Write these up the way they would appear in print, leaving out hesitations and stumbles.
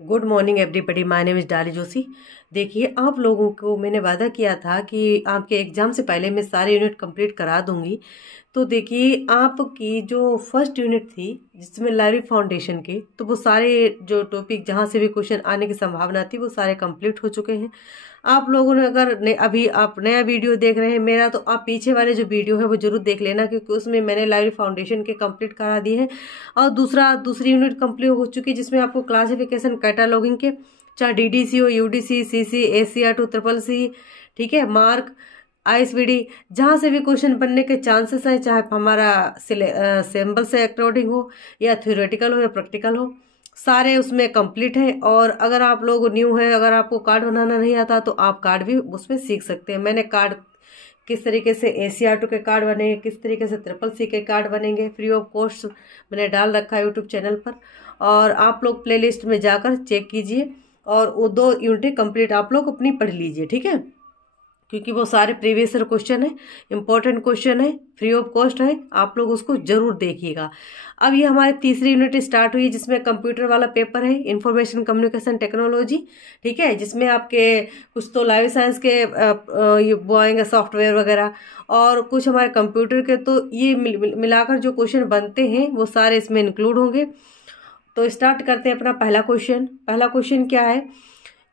Good morning everybody, my name is डाली जोशी। देखिए, आप लोगों को मैंने वादा किया था कि आपके एग्ज़ाम से पहले मैं सारे यूनिट कंप्लीट करा दूंगी। तो देखिए, आपकी जो फर्स्ट यूनिट थी जिसमें लाइब्रेरी फाउंडेशन के, तो वो सारे जो टॉपिक जहाँ से भी क्वेश्चन आने की संभावना थी वो सारे कंप्लीट हो चुके हैं। आप लोगों ने अगर अभी आप नया वीडियो देख रहे हैं मेरा, तो आप पीछे वाले जो वीडियो है वो जरूर देख लेना, क्योंकि उसमें मैंने लाइब्रेरी फाउंडेशन के कंप्लीट करा दिए हैं। और दूसरी यूनिट कंप्लीट हो चुकी है जिसमें आपको क्लासिफिकेशन कैटालॉगिंग के, चाहे डीडीसी हो, यूडीसी, सीसी, ACR2, CCC, ठीक है, मार्क, ISBD, जहाँ से भी क्वेश्चन बनने के चांसेस हैं, चाहे हमारा सिंबल से अकॉर्डिंग हो या थ्योरेटिकल हो या प्रैक्टिकल हो, सारे उसमें कंप्लीट हैं। और अगर आप लोग न्यू हैं, अगर आपको कार्ड बनाना नहीं आता तो आप कार्ड भी उसमें सीख सकते हैं। मैंने कार्ड किस तरीके से ACR2 के कार्ड बनेंगे, किस तरीके से CCC के कार्ड बनेंगे, फ्री ऑफ कॉस्ट मैंने डाल रखा है यूट्यूब चैनल पर, और आप लोग प्लेलिस्ट में जाकर चेक कीजिए और वो 2 यूनिटें कंप्लीट आप लोग अपनी पढ़ लीजिए, ठीक है, क्योंकि वो सारे प्रीवियस ईयर क्वेश्चन है, इंपॉर्टेंट क्वेश्चन है, फ्री ऑफ कॉस्ट है, आप लोग उसको जरूर देखिएगा। अब ये हमारी तीसरी यूनिट स्टार्ट हुई जिसमें कंप्यूटर वाला पेपर है, इंफॉर्मेशन कम्युनिकेशन टेक्नोलॉजी, ठीक है, जिसमें आपके कुछ तो लाइफ साइंस के वो आएंगे सॉफ्टवेयर वगैरह, और कुछ हमारे कंप्यूटर के, तो ये मिलाकर जो क्वेश्चन बनते हैं वो सारे इसमें इंक्लूड होंगे। तो स्टार्ट करते हैं अपना पहला क्वेश्चन। पहला क्वेश्चन क्या है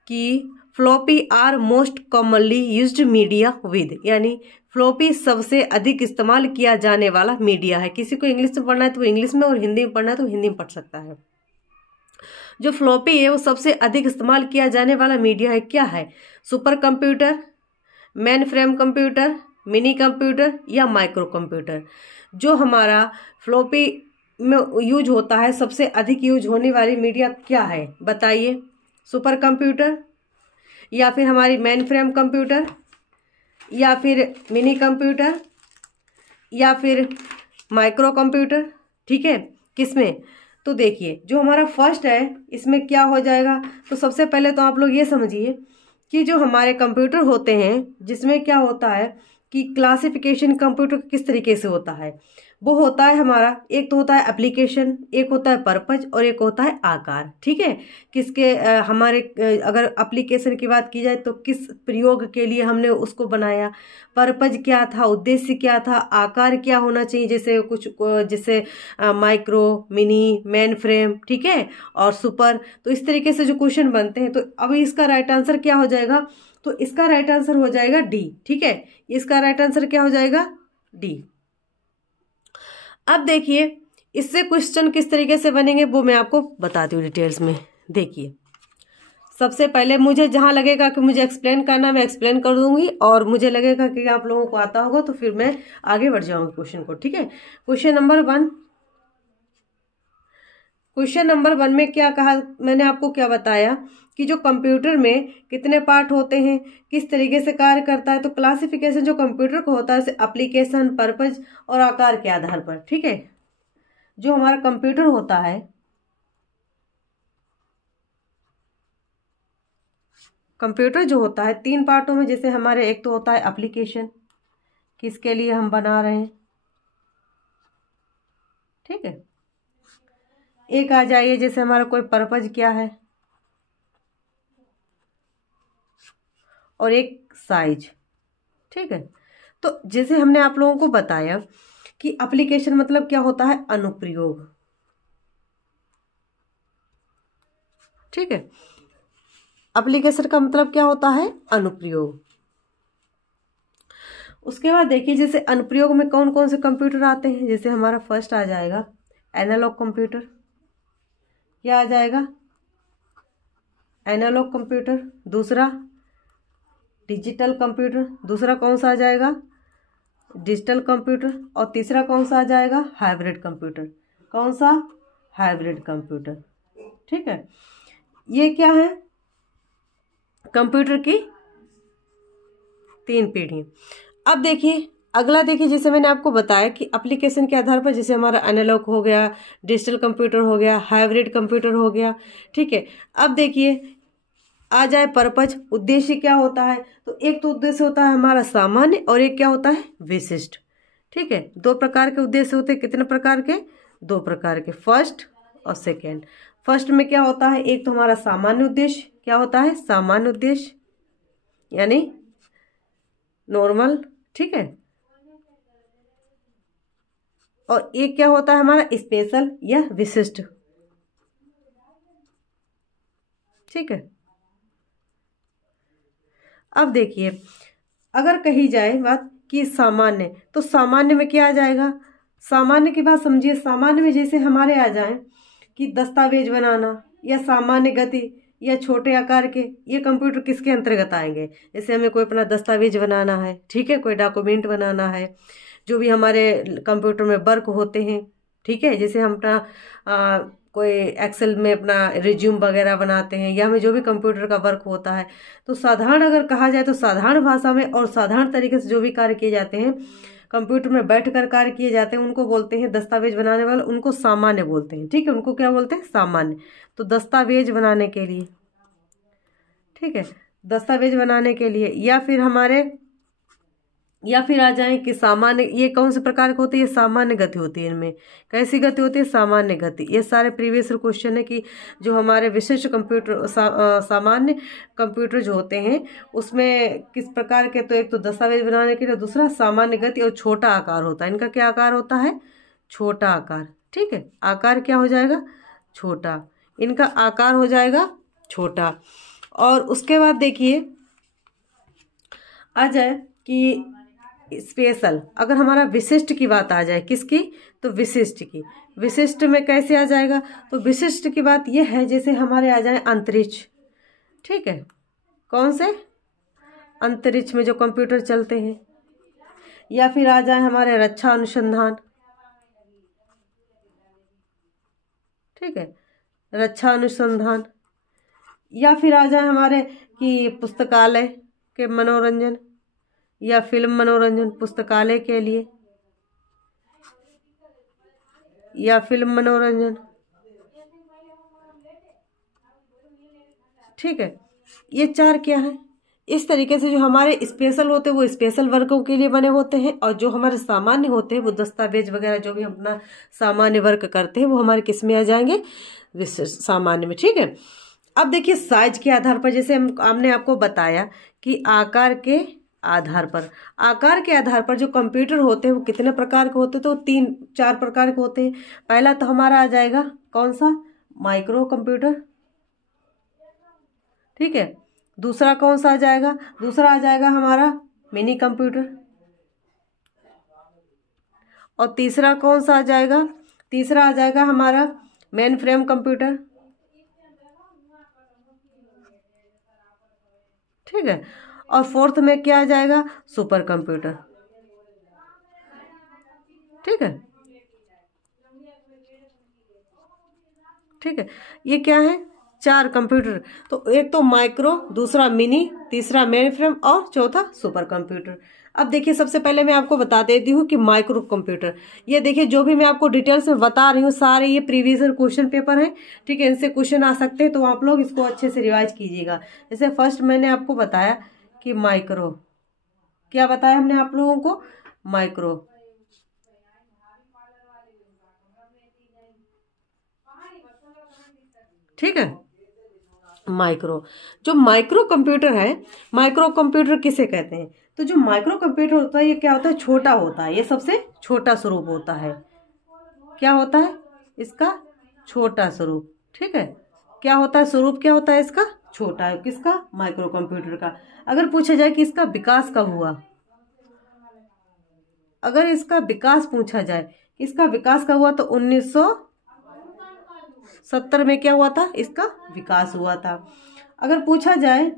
कि floppy are most commonly used media with, यानी फ्लॉपी सबसे अधिक इस्तेमाल किया जाने वाला मीडिया है। किसी को इंग्लिश में पढ़ना है तो वो इंग्लिश में, और हिंदी में पढ़ना है तो हिंदी में पढ़ सकता है। जो फ्लॉपी है वो सबसे अधिक इस्तेमाल किया जाने वाला मीडिया है, क्या है? Super computer, main frame computer, mini computer या माइक्रो कंप्यूटर। जो हमारा फ्लॉपी में यूज होता है, सबसे अधिक यूज होने वाली मीडिया क्या है बताइए? सुपर कंप्यूटर, या फिर हमारी मेन फ्रेम कंप्यूटर, या फिर मिनी कंप्यूटर, या फिर माइक्रो कंप्यूटर, ठीक है, किसमें? तो देखिए, जो हमारा फर्स्ट है इसमें क्या हो जाएगा, तो सबसे पहले तो आप लोग ये समझिए कि जो हमारे कंप्यूटर होते हैं जिसमें क्या होता है कि क्लासिफिकेशन कंप्यूटर किस तरीके से होता है, वो होता है हमारा, एक तो होता है एप्लीकेशन, एक होता है पर्पज, और एक होता है आकार, ठीक है। किसके हमारे अगर एप्लीकेशन की बात की जाए तो किस प्रयोग के लिए हमने उसको बनाया, पर्पज क्या था, उद्देश्य क्या था, आकार क्या होना चाहिए, जैसे कुछ जैसे माइक्रो, मिनी, मेन फ्रेम, ठीक है, और सुपर। तो इस तरीके से जो क्वेश्चन बनते हैं, तो अभी इसका राइट आंसर क्या हो जाएगा? तो इसका राइट आंसर हो जाएगा डी, ठीक है, इसका राइट आंसर क्या हो जाएगा? डी। अब देखिए, इससे क्वेश्चन किस तरीके से बनेंगे वो मैं आपको बताती हूँ डिटेल्स में। देखिए, सबसे पहले मुझे जहाँ लगेगा कि मुझे एक्सप्लेन करना मैं एक्सप्लेन कर दूंगी, और मुझे लगेगा कि आप लोगों को आता होगा तो फिर मैं आगे बढ़ जाऊंगी क्वेश्चन को, ठीक है। क्वेश्चन नंबर वन में क्या कहा मैंने आपको, क्या बताया कि जो कंप्यूटर में कितने पार्ट होते हैं, किस तरीके से कार्य करता है। तो क्लासिफिकेशन जो कंप्यूटर को होता है एप्लीकेशन, पर्पज और आकार के आधार पर, ठीक है। जो हमारा कंप्यूटर होता है, कंप्यूटर जो होता है 3 पार्टों में, जैसे हमारे एक तो होता है एप्लीकेशन, किसके लिए हम बना रहे हैं, ठीक है। एक आ जाइए जैसे हमारा कोई पर्पज क्या है, और एक साइज, ठीक है। तो जैसे हमने आप लोगों को बताया कि एप्लीकेशन मतलब क्या होता है, अनुप्रयोग, ठीक है। एप्लीकेशन का मतलब क्या होता है, अनुप्रयोग। उसके बाद देखिए, जैसे अनुप्रयोग में कौन कौन से कंप्यूटर आते हैं, जैसे हमारा फर्स्ट आ जाएगा एनालॉग कंप्यूटर, क्या आ जाएगा? Analog computer. दूसरा डिजिटल कंप्यूटर, दूसरा कौन सा आ जाएगा? Digital computer. और तीसरा कौन सा आ जाएगा? Hybrid computer. कौन सा? हाइब्रिड कंप्यूटर, ठीक है। ये क्या है? कंप्यूटर की 3 पीढ़ी। अब देखिए अगला, देखिए जैसे मैंने आपको बताया कि एप्लीकेशन के आधार पर, जैसे हमारा एनालॉग हो गया, डिजिटल कंप्यूटर हो गया, हाइब्रिड कंप्यूटर हो गया, ठीक है। अब देखिए आ जाए पर्पज, उद्देश्य क्या होता है, तो एक तो उद्देश्य होता है हमारा सामान्य, और एक क्या होता है? विशिष्ट, ठीक है। 2 प्रकार के उद्देश्य होते हैं। कितने प्रकार के? 2 प्रकार के, फर्स्ट और सेकेंड। फर्स्ट में क्या होता है, एक तो हमारा सामान्य उद्देश्य, क्या होता है सामान्य उद्देश्य यानी नॉर्मल, ठीक है। और एक क्या होता है हमारा स्पेशल या विशिष्ट, ठीक है। अब देखिए अगर कही जाए बात कि सामान्य, तो सामान्य में क्या आ जाएगा, सामान्य की बात समझिए। सामान्य में जैसे हमारे आ जाए कि दस्तावेज बनाना या सामान्य गति या छोटे आकार के, ये कंप्यूटर किसके अंतर्गत आएंगे। जैसे हमें कोई अपना दस्तावेज बनाना है, ठीक है, कोई डॉक्यूमेंट बनाना है, जो भी हमारे कंप्यूटर में वर्क होते हैं, ठीक है। जैसे हम अपना कोई एक्सेल में अपना रिज्यूम वगैरह बनाते हैं, या हमें जो भी कंप्यूटर का वर्क होता है, तो साधारण अगर कहा जाए तो साधारण भाषा में और साधारण तरीके से जो भी कार्य किए जाते हैं कंप्यूटर में बैठकर कार्य किए जाते हैं, उनको बोलते हैं दस्तावेज बनाने वाले, उनको सामान्य बोलते हैं, ठीक है। उनको क्या बोलते हैं सामान्य। तो दस्तावेज बनाने के लिए, ठीक है, दस्तावेज बनाने के लिए, या फिर आ जाए कि सामान्य, ये कौन से प्रकार के होते हैं, ये सामान्य गति होती है। इनमें कैसी गति होती है, सामान्य गति। ये सारे प्रीवियस क्वेश्चन है कि जो हमारे विशिष्ट कंप्यूटर सामान्य कंप्यूटर जो होते हैं उसमें किस प्रकार के, तो एक तो दस्तावेज बनाने के लिए, दूसरा सामान्य गति और छोटा आकार होता है। इनका क्या आकार होता है, छोटा आकार, ठीक है। आकार क्या हो जाएगा, छोटा, इनका आकार हो जाएगा छोटा। और उसके बाद देखिए आ जाए कि स्पेशल, अगर हमारा विशिष्ट की बात आ जाए, किसकी, तो विशिष्ट की। विशिष्ट में कैसे आ जाएगा, तो विशिष्ट की बात यह है जैसे हमारे आ जाए अंतरिक्ष, ठीक है, कौन से अंतरिक्ष में जो कंप्यूटर चलते हैं, या फिर आ जाए हमारे रक्षा अनुसंधान, ठीक है, रक्षा अनुसंधान, या फिर आ जाए हमारे कि पुस्तकालय के मनोरंजन या फिल्म मनोरंजन, पुस्तकालय के लिए या फिल्म मनोरंजन, ठीक है। ये चार क्या है, इस तरीके से जो हमारे स्पेशल होते हैं वो स्पेशल वर्कों के लिए बने होते हैं, और जो हमारे सामान्य होते हैं वो दस्तावेज वगैरह जो भी अपना सामान्य वर्क करते हैं वो हमारे किस में आ जाएंगे, विशिष्ट सामान्य में, ठीक है। अब देखिए साइज के आधार पर, जैसे हमने आपको बताया कि आकार के आधार पर जो कंप्यूटर होते हैं वो कितने प्रकार के होते हैं, तो 3-4 प्रकार के होते हैं। पहला तो हमारा आ जाएगा कौन सा, माइक्रो कंप्यूटर, ठीक है। दूसरा कौन सा आ जाएगा, दूसरा आ जाएगा हमारा मिनी कंप्यूटर। और तीसरा कौन सा आ जाएगा, तीसरा आ जाएगा हमारा मेन फ्रेम कंप्यूटर, ठीक है। और फोर्थ में क्या आ जाएगा, सुपर कंप्यूटर, ठीक है, ठीक है। ये क्या है, 4 कंप्यूटर। तो एक तो माइक्रो, दूसरा मिनी, तीसरा मेन फ्रेम और चौथा सुपर कंप्यूटर। अब देखिए सबसे पहले मैं आपको बता देती हूँ कि माइक्रो कंप्यूटर, ये देखिए जो भी मैं आपको डिटेल्स में बता रही हूँ सारे ये प्रीवियस क्वेश्चन पेपर है, ठीक है। इनसे क्वेश्चन आ सकते हैं, तो आप लोग इसको अच्छे से रिवाइज कीजिएगा। जैसे फर्स्ट मैंने आपको बताया कि माइक्रो, क्या बताया हमने आप लोगों को, माइक्रो, ठीक है। माइक्रो, जो माइक्रो कंप्यूटर है, माइक्रो कंप्यूटर किसे कहते हैं, तो जो माइक्रो कंप्यूटर होता है ये क्या होता है, छोटा होता है, ये सबसे छोटा स्वरूप होता है। क्या होता है इसका, छोटा स्वरूप, ठीक है। क्या होता है, स्वरूप क्या होता है इसका, छोटा है, किसका, माइक्रो कंप्यूटर का। अगर पूछा जाए कि इसका विकास कब हुआ, अगर इसका विकास पूछा जाए, इसका विकास कब हुआ, तो 1970 में क्या हुआ था, इसका विकास हुआ था। अगर पूछा जाए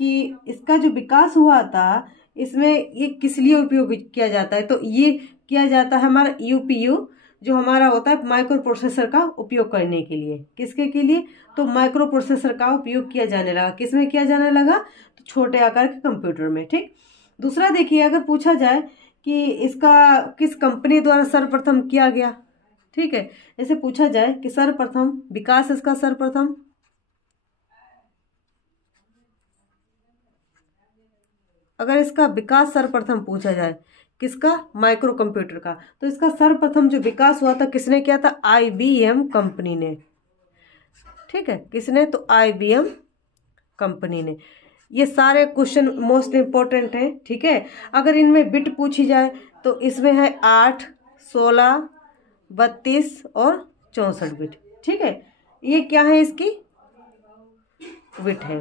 कि इसका जो विकास हुआ था इसमें ये किस लिए उपयोग किया जाता है, तो ये किया जाता है हमारा यूपीयू जो हमारा होता है माइक्रो प्रोसेसर का उपयोग करने के लिए। किसके के लिए, तो माइक्रो प्रोसेसर का उपयोग किया जाने लगा। किसमें किया जाने लगा, तो छोटे आकार के कंप्यूटर में, ठीक। दूसरा देखिए अगर पूछा जाए कि इसका किस कंपनी द्वारा सर्वप्रथम किया गया, ठीक है। जैसे पूछा जाए कि सर्वप्रथम विकास इसका सर्वप्रथम, अगर इसका विकास सर्वप्रथम पूछा जाए किसका, माइक्रो कंप्यूटर का, तो इसका सर्वप्रथम जो विकास हुआ था किसने किया था, IBM कंपनी ने। ठीक है, किसने? तो IBM कंपनी ने। ये सारे क्वेश्चन मोस्ट इम्पोर्टेंट हैं, ठीक है। अगर इनमें बिट पूछी जाए तो इसमें है 8, 16, 32 और 64 बिट, ठीक है। ये क्या है? इसकी बिट है।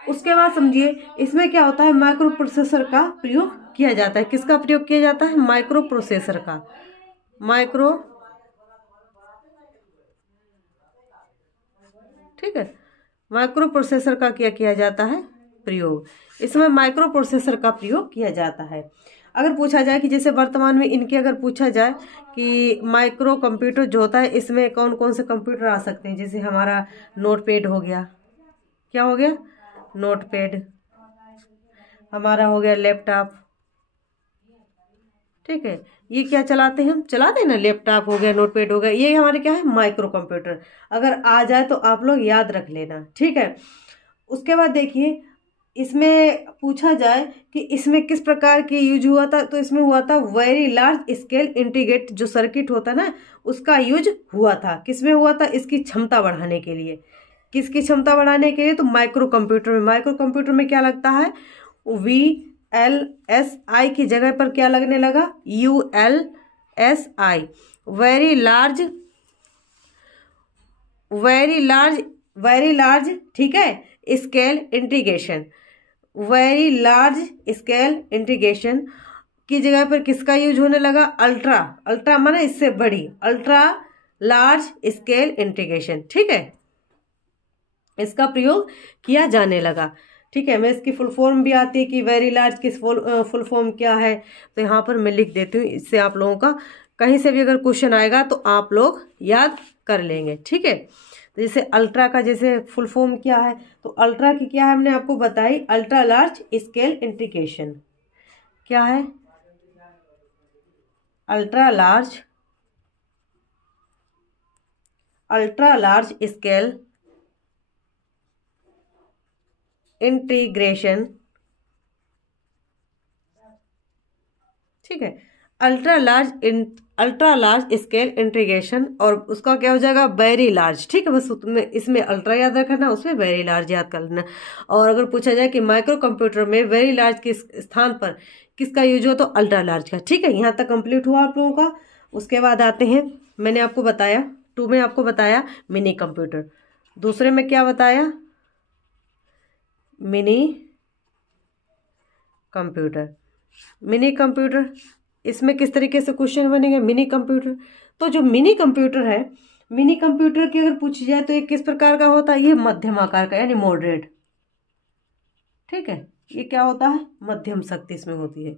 उसके बाद समझिए इसमें क्या होता है, माइक्रो प्रोसेसर का प्रयोग किया जाता है। किसका प्रयोग किया जाता है? माइक्रो प्रोसेसर का। माइक्रो, ठीक है, माइक्रो प्रोसेसर का क्या किया जाता है? प्रयोग। इसमें माइक्रो प्रोसेसर का प्रयोग किया जाता है। अगर पूछा जाए कि जैसे वर्तमान में इनके अगर पूछा जाए कि माइक्रो कंप्यूटर जो होता है इसमें कौन कौन से कंप्यूटर आ सकते हैं, जैसे हमारा नोटपैड हो गया, क्या हो गया? नोटपैड। हमारा हो गया लैपटॉप, ठीक है। ये क्या चलाते हैं? हम चलाते हैं ना, लैपटॉप हो गया, नोटपैड हो गया, ये हमारे क्या है? Micro computer. अगर आ जाए तो आप लोग याद रख लेना, ठीक है। उसके बाद देखिए इसमें पूछा जाए कि इसमें किस प्रकार की यूज हुआ था, तो इसमें हुआ था वेरी लार्ज स्केल इंटीग्रेट, जो सर्किट होता है ना उसका यूज हुआ था। किसमें हुआ था? इसकी क्षमता बढ़ाने के लिए। किसकी क्षमता बढ़ाने के लिए? तो माइक्रो कंप्यूटर में। माइक्रो कंप्यूटर में क्या लगता है? VLSI की जगह पर क्या लगने लगा? ULSI। Very large, very large, very large, ठीक है, scale integration. Very large scale integration की जगह पर किसका यूज होने लगा? अल्ट्रा। अल्ट्रा माने इससे बड़ी, अल्ट्रा लार्ज स्केल इंटीग्रेशन, ठीक है, इसका प्रयोग किया जाने लगा, ठीक है। मैं इसकी फुल फॉर्म भी आती है कि वेरी लार्ज की फुल फॉर्म क्या है, तो यहाँ पर मैं लिख देती हूँ। इससे आप लोगों का कहीं से भी अगर क्वेश्चन आएगा तो आप लोग याद कर लेंगे, ठीक है। तो जैसे अल्ट्रा का जैसे फुल फॉर्म क्या है, तो अल्ट्रा की क्या है हमने आपको बताई, अल्ट्रा लार्ज स्केल इंटीग्रेशन। क्या है? Ultra large, ultra large scale integration, ठीक है। अल्ट्रा लार्ज स्केल इंटीग्रेशन, और उसका क्या हो जाएगा? वेरी लार्ज, ठीक है। बस तुम्हें इसमें अल्ट्रा याद रखना, उसमें वेरी लार्ज याद कर लेना। और अगर पूछा जाए कि माइक्रो कंप्यूटर में वेरी लार्ज के स्थान पर किसका यूज हो, तो अल्ट्रा लार्ज का, ठीक है। यहाँ तक कंप्लीट हुआ आप लोगों का। उसके बाद आते हैं, मैंने आपको बताया 2 में आपको बताया मिनी कंप्यूटर, दूसरे में क्या बताया? Mini computer. मिनी कंप्यूटर, इसमें किस तरीके से क्वेश्चन बनेंगे? मिनी कंप्यूटर, तो जो मिनी कंप्यूटर है, मिनी कंप्यूटर की अगर पूछी जाए तो ये किस प्रकार का होता है? ये मध्यम आकार का, यानी मॉडरेट, ठीक है। ये क्या होता है? मध्यम शक्ति इसमें होती है।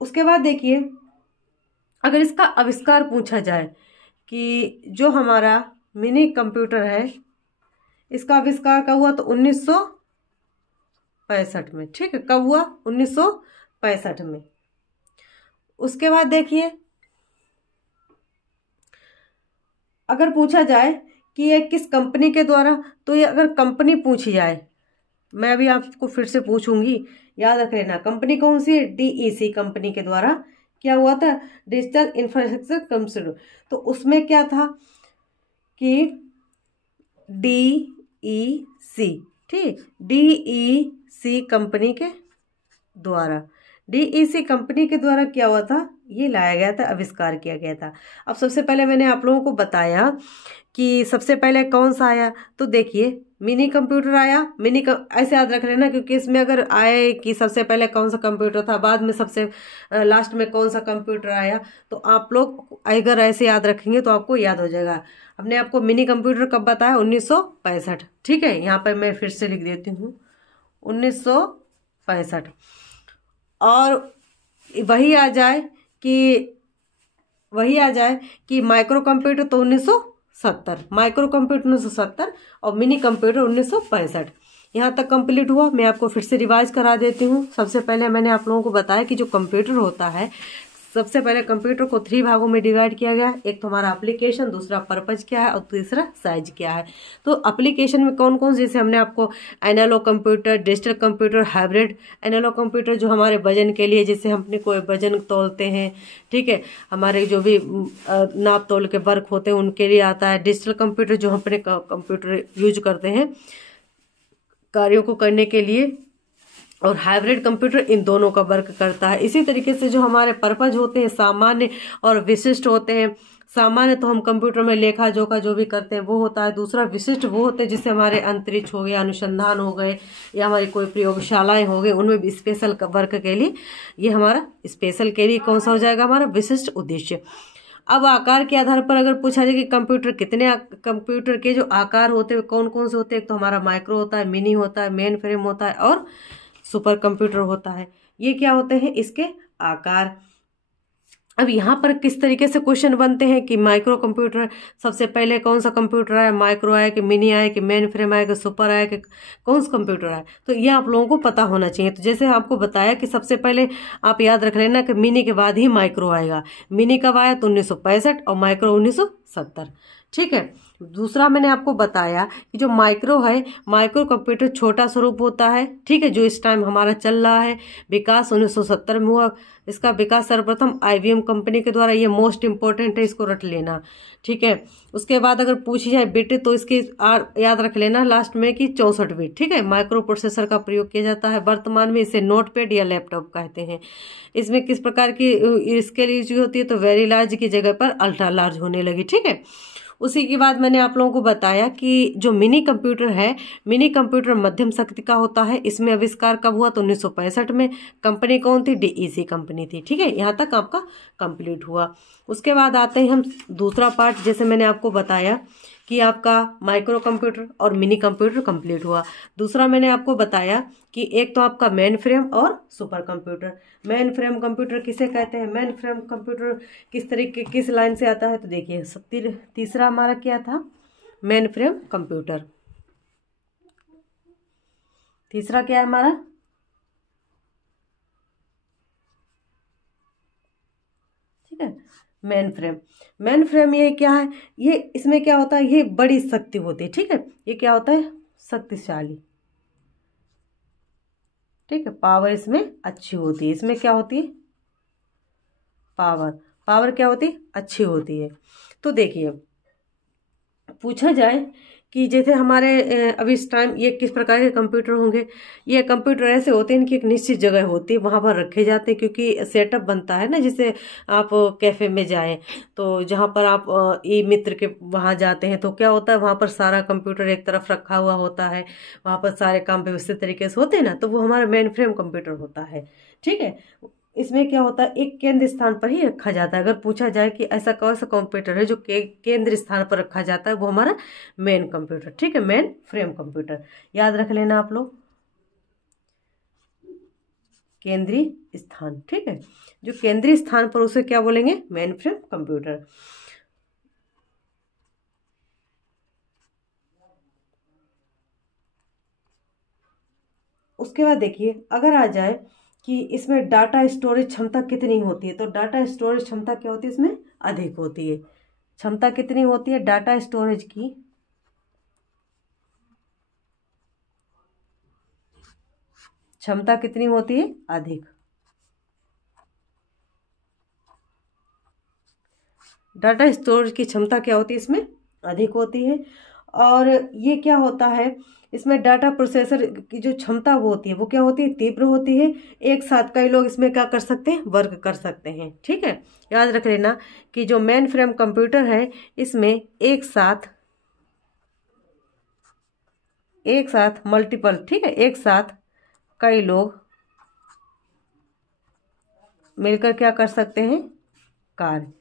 उसके बाद देखिए अगर इसका आविष्कार पूछा जाए कि जो हमारा मिनी कंप्यूटर है इसका आविष्कार कब हुआ, तो 1965 में, ठीक है। कब हुआ? 1965 में। उसके बाद देखिए अगर पूछा जाए कि ये किस कंपनी के द्वारा, तो ये अगर कंपनी पूछी जाए, मैं अभी आपको फिर से पूछूंगी, याद रख लेना। कंपनी कौन सी है? DEC कंपनी के द्वारा क्या हुआ था? Digital infrastructure computer. तो उसमें क्या था कि DEC, ठीक, DEC कंपनी के द्वारा, DEC कंपनी के द्वारा क्या हुआ था? ये लाया गया था, आविष्कार किया गया था। अब सबसे पहले मैंने आप लोगों को बताया कि सबसे पहले कौन सा आया, तो देखिए मिनी कंप्यूटर आया। ऐसे याद रख लेना, क्योंकि इसमें अगर आए कि सबसे पहले कौन सा कंप्यूटर था, बाद में सबसे लास्ट में कौन सा कंप्यूटर आया, तो आप लोग अगर ऐसे याद रखेंगे तो आपको याद हो जाएगा। हमने आपको मिनी कंप्यूटर कब बताया? 1965, ठीक है। यहाँ पर मैं फिर से लिख देती हूँ 1965। और वही आ जाए कि माइक्रो कंप्यूटर तो 1970, माइक्रो कंप्यूटर 1970 और मिनी कंप्यूटर 1965। यहाँ तक कंप्लीट हुआ। मैं आपको फिर से रिवाइज करा देती हूँ। सबसे पहले मैंने आप लोगों को बताया कि जो कंप्यूटर होता है सबसे पहले कंप्यूटर को 3 भागों में डिवाइड किया गया है। एक तो हमारा एप्लीकेशन, दूसरा पर्पज क्या है और तीसरा साइज क्या है। तो एप्लीकेशन में कौन कौन, जैसे हमने आपको analog computer, digital computer, hybrid. Analog computer जो हमारे वजन के लिए, जैसे हम अपने कोई वजन तोलते हैं, ठीक है, हमारे जो भी नाप तोल के वर्क होते हैं उनके लिए आता है। डिजिटल कंप्यूटर जो हम अपने कंप्यूटर यूज करते हैं कार्यों को करने के लिए, और हाइब्रिड कंप्यूटर इन दोनों का वर्क करता है। इसी तरीके से जो हमारे पर्पज होते हैं सामान्य और विशिष्ट होते हैं। सामान्य तो हम कंप्यूटर में लेखा जोखा जो भी करते हैं वो होता है। दूसरा विशिष्ट वो होते हैं जिससे हमारे अंतरिक्ष हो गया, अनुसंधान हो गए, या हमारी कोई प्रयोगशालाएं हो गई, उनमें भी स्पेशल वर्क के लिए, ये हमारा स्पेशल के लिए कौन सा हो जाएगा, हमारा विशिष्ट उद्देश्य। अब आकार के आधार पर अगर पूछा जाए कि कंप्यूटर के जो आकार होते हैं कौन कौन से होते हैं, एक तो हमारा माइक्रो होता है, मिनी होता है, मेन फ्रेम होता है और सुपर कंप्यूटर होता है। ये क्या होते हैं, इसके आकार। अब यहाँ पर किस तरीके से क्वेश्चन बनते हैं कि माइक्रो कंप्यूटर सबसे पहले कौन सा कंप्यूटर आया, माइक्रो आया कि मिनी आया कि मेन फ्रेम आया कि सुपर आया कि कौन सा कंप्यूटर आया, तो ये आप लोगों को पता होना चाहिए। तो जैसे आपको बताया कि सबसे पहले आप याद रख लेना कि मिनी के बाद ही माइक्रो आएगा। मिनी कब आया, तो 1965 और माइक्रो 1970, ठीक है। दूसरा मैंने आपको बताया कि जो माइक्रो है, माइक्रो कंप्यूटर छोटा स्वरूप होता है, ठीक है, जो इस टाइम हमारा चल रहा है। विकास 1970 में हुआ। इसका विकास सर्वप्रथम IBM कंपनी के द्वारा, ये मोस्ट इंपॉर्टेंट है, इसको रट लेना, ठीक है। उसके बाद अगर पूछी जाए बिट, तो इसके याद रख लेना लास्ट में कि 64 बिट, ठीक है, माइक्रो प्रोसेसर का प्रयोग किया जाता है। वर्तमान में इसे नोटपैड या लैपटॉप कहते हैं। इसमें किस प्रकार की स्केल यूज होती है, तो वेरी लार्ज की जगह पर अल्ट्रा लार्ज होने लगी, ठीक है। उसी के बाद मैंने आप लोगों को बताया कि जो मिनी कंप्यूटर है, मिनी कंप्यूटर मध्यम शक्ति का होता है। इसमें आविष्कार कब हुआ, तो 1965 में। कंपनी कौन थी, DEC कंपनी थी, ठीक है। यहाँ तक आपका कंप्लीट हुआ। उसके बाद आते हैं हम दूसरा पार्ट, जैसे मैंने आपको बताया कि आपका माइक्रो कंप्यूटर और मिनी कंप्यूटर कंप्लीट हुआ। दूसरा मैंने आपको बताया कि एक तो आपका मेन फ्रेम और super computer. Main frame computer किसे कहते हैं, मेन फ्रेम कंप्यूटर किस तरीके किस लाइन से आता है, तो देखिए तीसरा हमारा क्या था, मेन फ्रेम कंप्यूटर। तीसरा क्या है हमारा, ठीक है, मेन फ्रेम। मेन फ्रेम ये क्या है, ये इसमें क्या होता है, ये बड़ी शक्ति होती है, ठीक है। ये क्या होता है, शक्तिशाली, ठीक है। पावर इसमें अच्छी होती है। इसमें क्या होती है, पावर क्या होती है, अच्छी होती है। तो देखिए पूछा जाए कि जैसे हमारे अभी इस टाइम ये किस प्रकार के कंप्यूटर होंगे। ये कंप्यूटर ऐसे होते हैं, इनकी एक निश्चित जगह होती है, वहाँ पर रखे जाते हैं, क्योंकि सेटअप बनता है ना। जैसे आप कैफ़े में जाएं, तो जहाँ पर आप ई मित्र के वहाँ जाते हैं, तो क्या होता है, वहाँ पर सारा कंप्यूटर एक तरफ रखा हुआ होता है, वहाँ पर सारे काम व्यवस्थित तरीके से होते हैं ना, तो वो हमारा मेन फ्रेम कंप्यूटर होता है, ठीक है। इसमें क्या होता है, एक केंद्र स्थान पर ही रखा जाता है। अगर पूछा जाए कि ऐसा कौन सा कंप्यूटर है जो केंद्र स्थान पर रखा जाता है, वो हमारा मेन कंप्यूटर, ठीक है, मेन फ्रेम कंप्यूटर। याद रख लेना आप लोग, केंद्रीय स्थान, ठीक है। जो केंद्रीय स्थान पर उसे क्या बोलेंगे, मेन फ्रेम कंप्यूटर। उसके बाद देखिए अगर आ जाए कि इसमें डाटा स्टोरेज क्षमता कितनी होती है, तो डाटा स्टोरेज क्षमता क्या होती है, इसमें अधिक होती है। क्षमता कितनी होती है डाटा स्टोरेज की, क्षमता कितनी होती है, अधिक। डाटा स्टोरेज की क्षमता क्या होती है, इसमें अधिक होती है। और ये क्या होता है, इसमें डाटा प्रोसेसर की जो क्षमता वो होती है, वो क्या होती है, तीव्र होती है। एक साथ कई लोग इसमें क्या कर सकते हैं, वर्क कर सकते हैं, ठीक है। याद रख लेना कि जो मेन फ्रेम कंप्यूटर है, इसमें एक साथ मल्टीपल, ठीक है, एक साथ कई लोग मिलकर क्या कर सकते हैं, कार्य,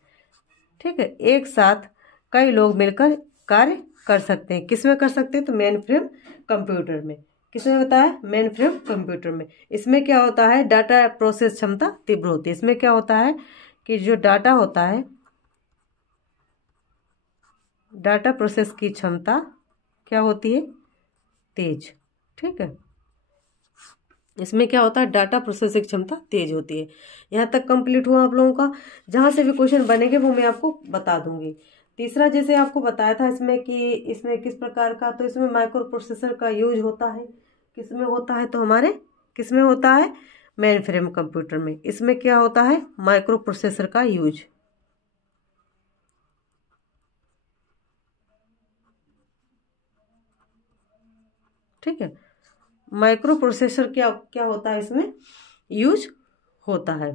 ठीक है। एक साथ कई लोग मिलकर कार्य कर सकते हैं। किसमें कर सकते हैं, तो मेन फ्रेम कंप्यूटर में। किसमें बताया, मेन फ्रेम कंप्यूटर में। इसमें क्या होता है, डाटा प्रोसेस क्षमता तीव्र होती है। इसमें क्या होता है कि जो डाटा होता है, डाटा प्रोसेस की क्षमता क्या होती है, तेज, ठीक है। इसमें क्या होता है, डाटा प्रोसेसिंग क्षमता तेज होती है। यहाँ तक कंप्लीट हुआ आप लोगों का। जहाँ से भी क्वेश्चन बनेंगे वो मैं आपको बता दूंगी। तीसरा जैसे आपको बताया था इसमें कि इसमें किस प्रकार का, तो इसमें माइक्रो प्रोसेसर का यूज होता है। किसमें होता है, तो हमारे किसमें होता है, मेन फ्रेम कंप्यूटर में। इसमें क्या होता है, माइक्रो प्रोसेसर का यूज। ठीक है, माइक्रो प्रोसेसर क्या क्या होता है, इसमें यूज होता है।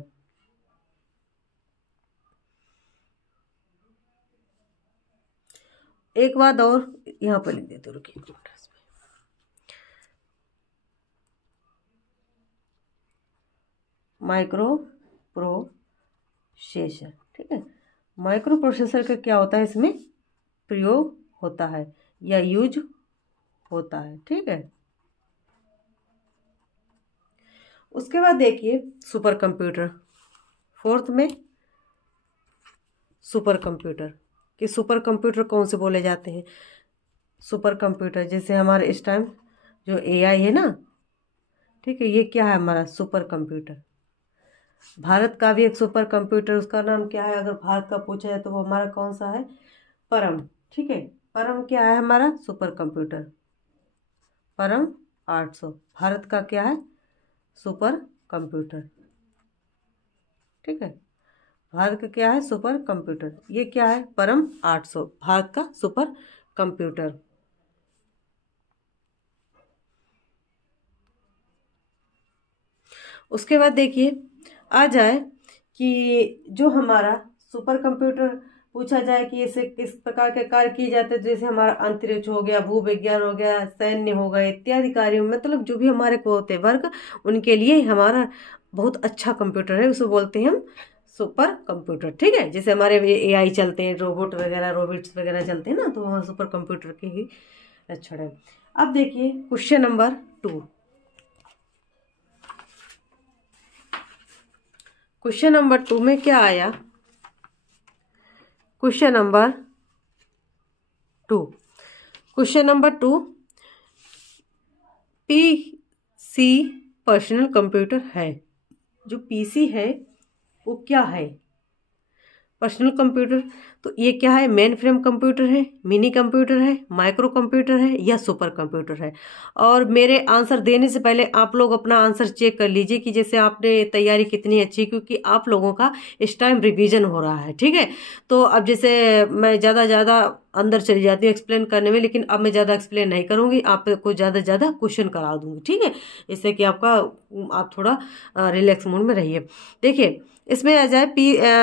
एक बात और यहाँ पर लिख देते, रुकिए, माइक्रो प्रोसेसर। ठीक है, माइक्रो प्रोसेसर का क्या होता है, इसमें प्रयोग होता है या यूज होता है। ठीक है, उसके बाद देखिए सुपर कंप्यूटर। फोर्थ में सुपर कंप्यूटर, कि सुपर कंप्यूटर कौन से बोले जाते हैं। सुपर कंप्यूटर जैसे हमारे इस टाइम जो एआई है ना, ठीक है, ये क्या है हमारा सुपर कंप्यूटर। भारत का भी एक सुपर कंप्यूटर, उसका नाम क्या है, अगर भारत का पूछा जाए तो वो हमारा कौन सा है, परम। ठीक है, परम क्या है हमारा सुपर कंप्यूटर, परम 800 भारत का क्या है सुपर कंप्यूटर। ठीक है, भारत का क्या है सुपर कंप्यूटर, ये क्या है परम 800 भारत का सुपर कंप्यूटर। उसके बाद देखिए आ जाए कि जो हमारा सुपर कंप्यूटर पूछा जाए कि इसे किस प्रकार के कार्य किए जाते हैं, जैसे हमारा अंतरिक्ष हो गया, भूविज्ञान हो गया, सैन्य हो गए इत्यादि कार्यों, मतलब जो भी हमारे को होते हैं वर्ग, उनके लिए हमारा बहुत अच्छा कंप्यूटर है, उसे बोलते हैं हम सुपर कंप्यूटर। ठीक है, जैसे हमारे एआई चलते हैं, रोबोट्स वगैरह चलते हैं ना, तो वहाँ सुपर कंप्यूटर के ही लक्षण है। अब देखिए क्वेश्चन नंबर 2। क्वेश्चन नंबर 2 में क्या आया, question number 2 PC personal computer है। जो पीसी है वो क्या है, पर्सनल कंप्यूटर। तो ये क्या है, मेन फ्रेम कंप्यूटर है, मिनी कंप्यूटर है, माइक्रो कंप्यूटर है या सुपर कंप्यूटर है। और मेरे आंसर देने से पहले आप लोग अपना आंसर चेक कर लीजिए कि जैसे आपने तैयारी कितनी अच्छी, क्योंकि आप लोगों का इस टाइम रिवीजन हो रहा है। ठीक है, तो अब जैसे मैं ज़्यादा अंदर चली जाती हूँ एक्सप्लेन करने में, लेकिन अब मैं ज़्यादा एक्सप्लेन नहीं करूँगी, आपको ज़्यादा क्वेश्चन करा दूंगी। ठीक है, इससे कि आप थोड़ा रिलैक्स मूड में रहिए। देखिए इसमें आ जाए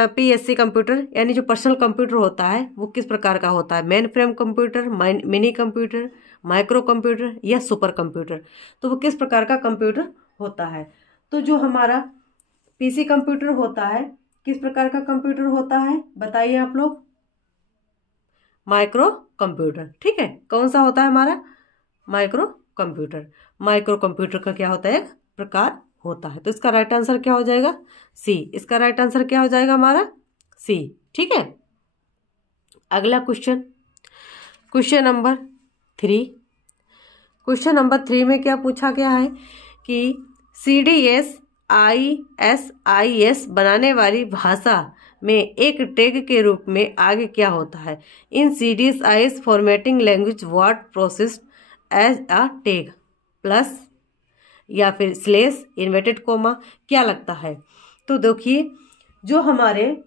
पीएससी कंप्यूटर, यानी जो पर्सनल कंप्यूटर होता है वो किस प्रकार का होता है, main frame computer, mini computer, micro computer या सुपर कंप्यूटर। तो वो किस प्रकार का कंप्यूटर होता है। तो जो हमारा पीसी कंप्यूटर होता है किस प्रकार का कंप्यूटर होता है, बताइए आप लोग। Micro computer. ठीक है, कौन सा होता है हमारा माइक्रो कंप्यूटर। माइक्रो कंप्यूटर का क्या होता है, एक प्रकार होता है। तो इसका राइट आंसर क्या हो जाएगा, सी। इसका राइट आंसर क्या हो जाएगा हमारा, सी। ठीक है, अगला question, question number 3। Question number 3 में क्या पूछा गया है कि CDS-ISIS बनाने वाली भाषा में एक टैग के रूप में आगे क्या होता है। In CDS-IS formatting language what processed as a tag plus या फिर स्लेश इन्वर्टेड कोमा, क्या लगता है। तो देखिए जो हमारे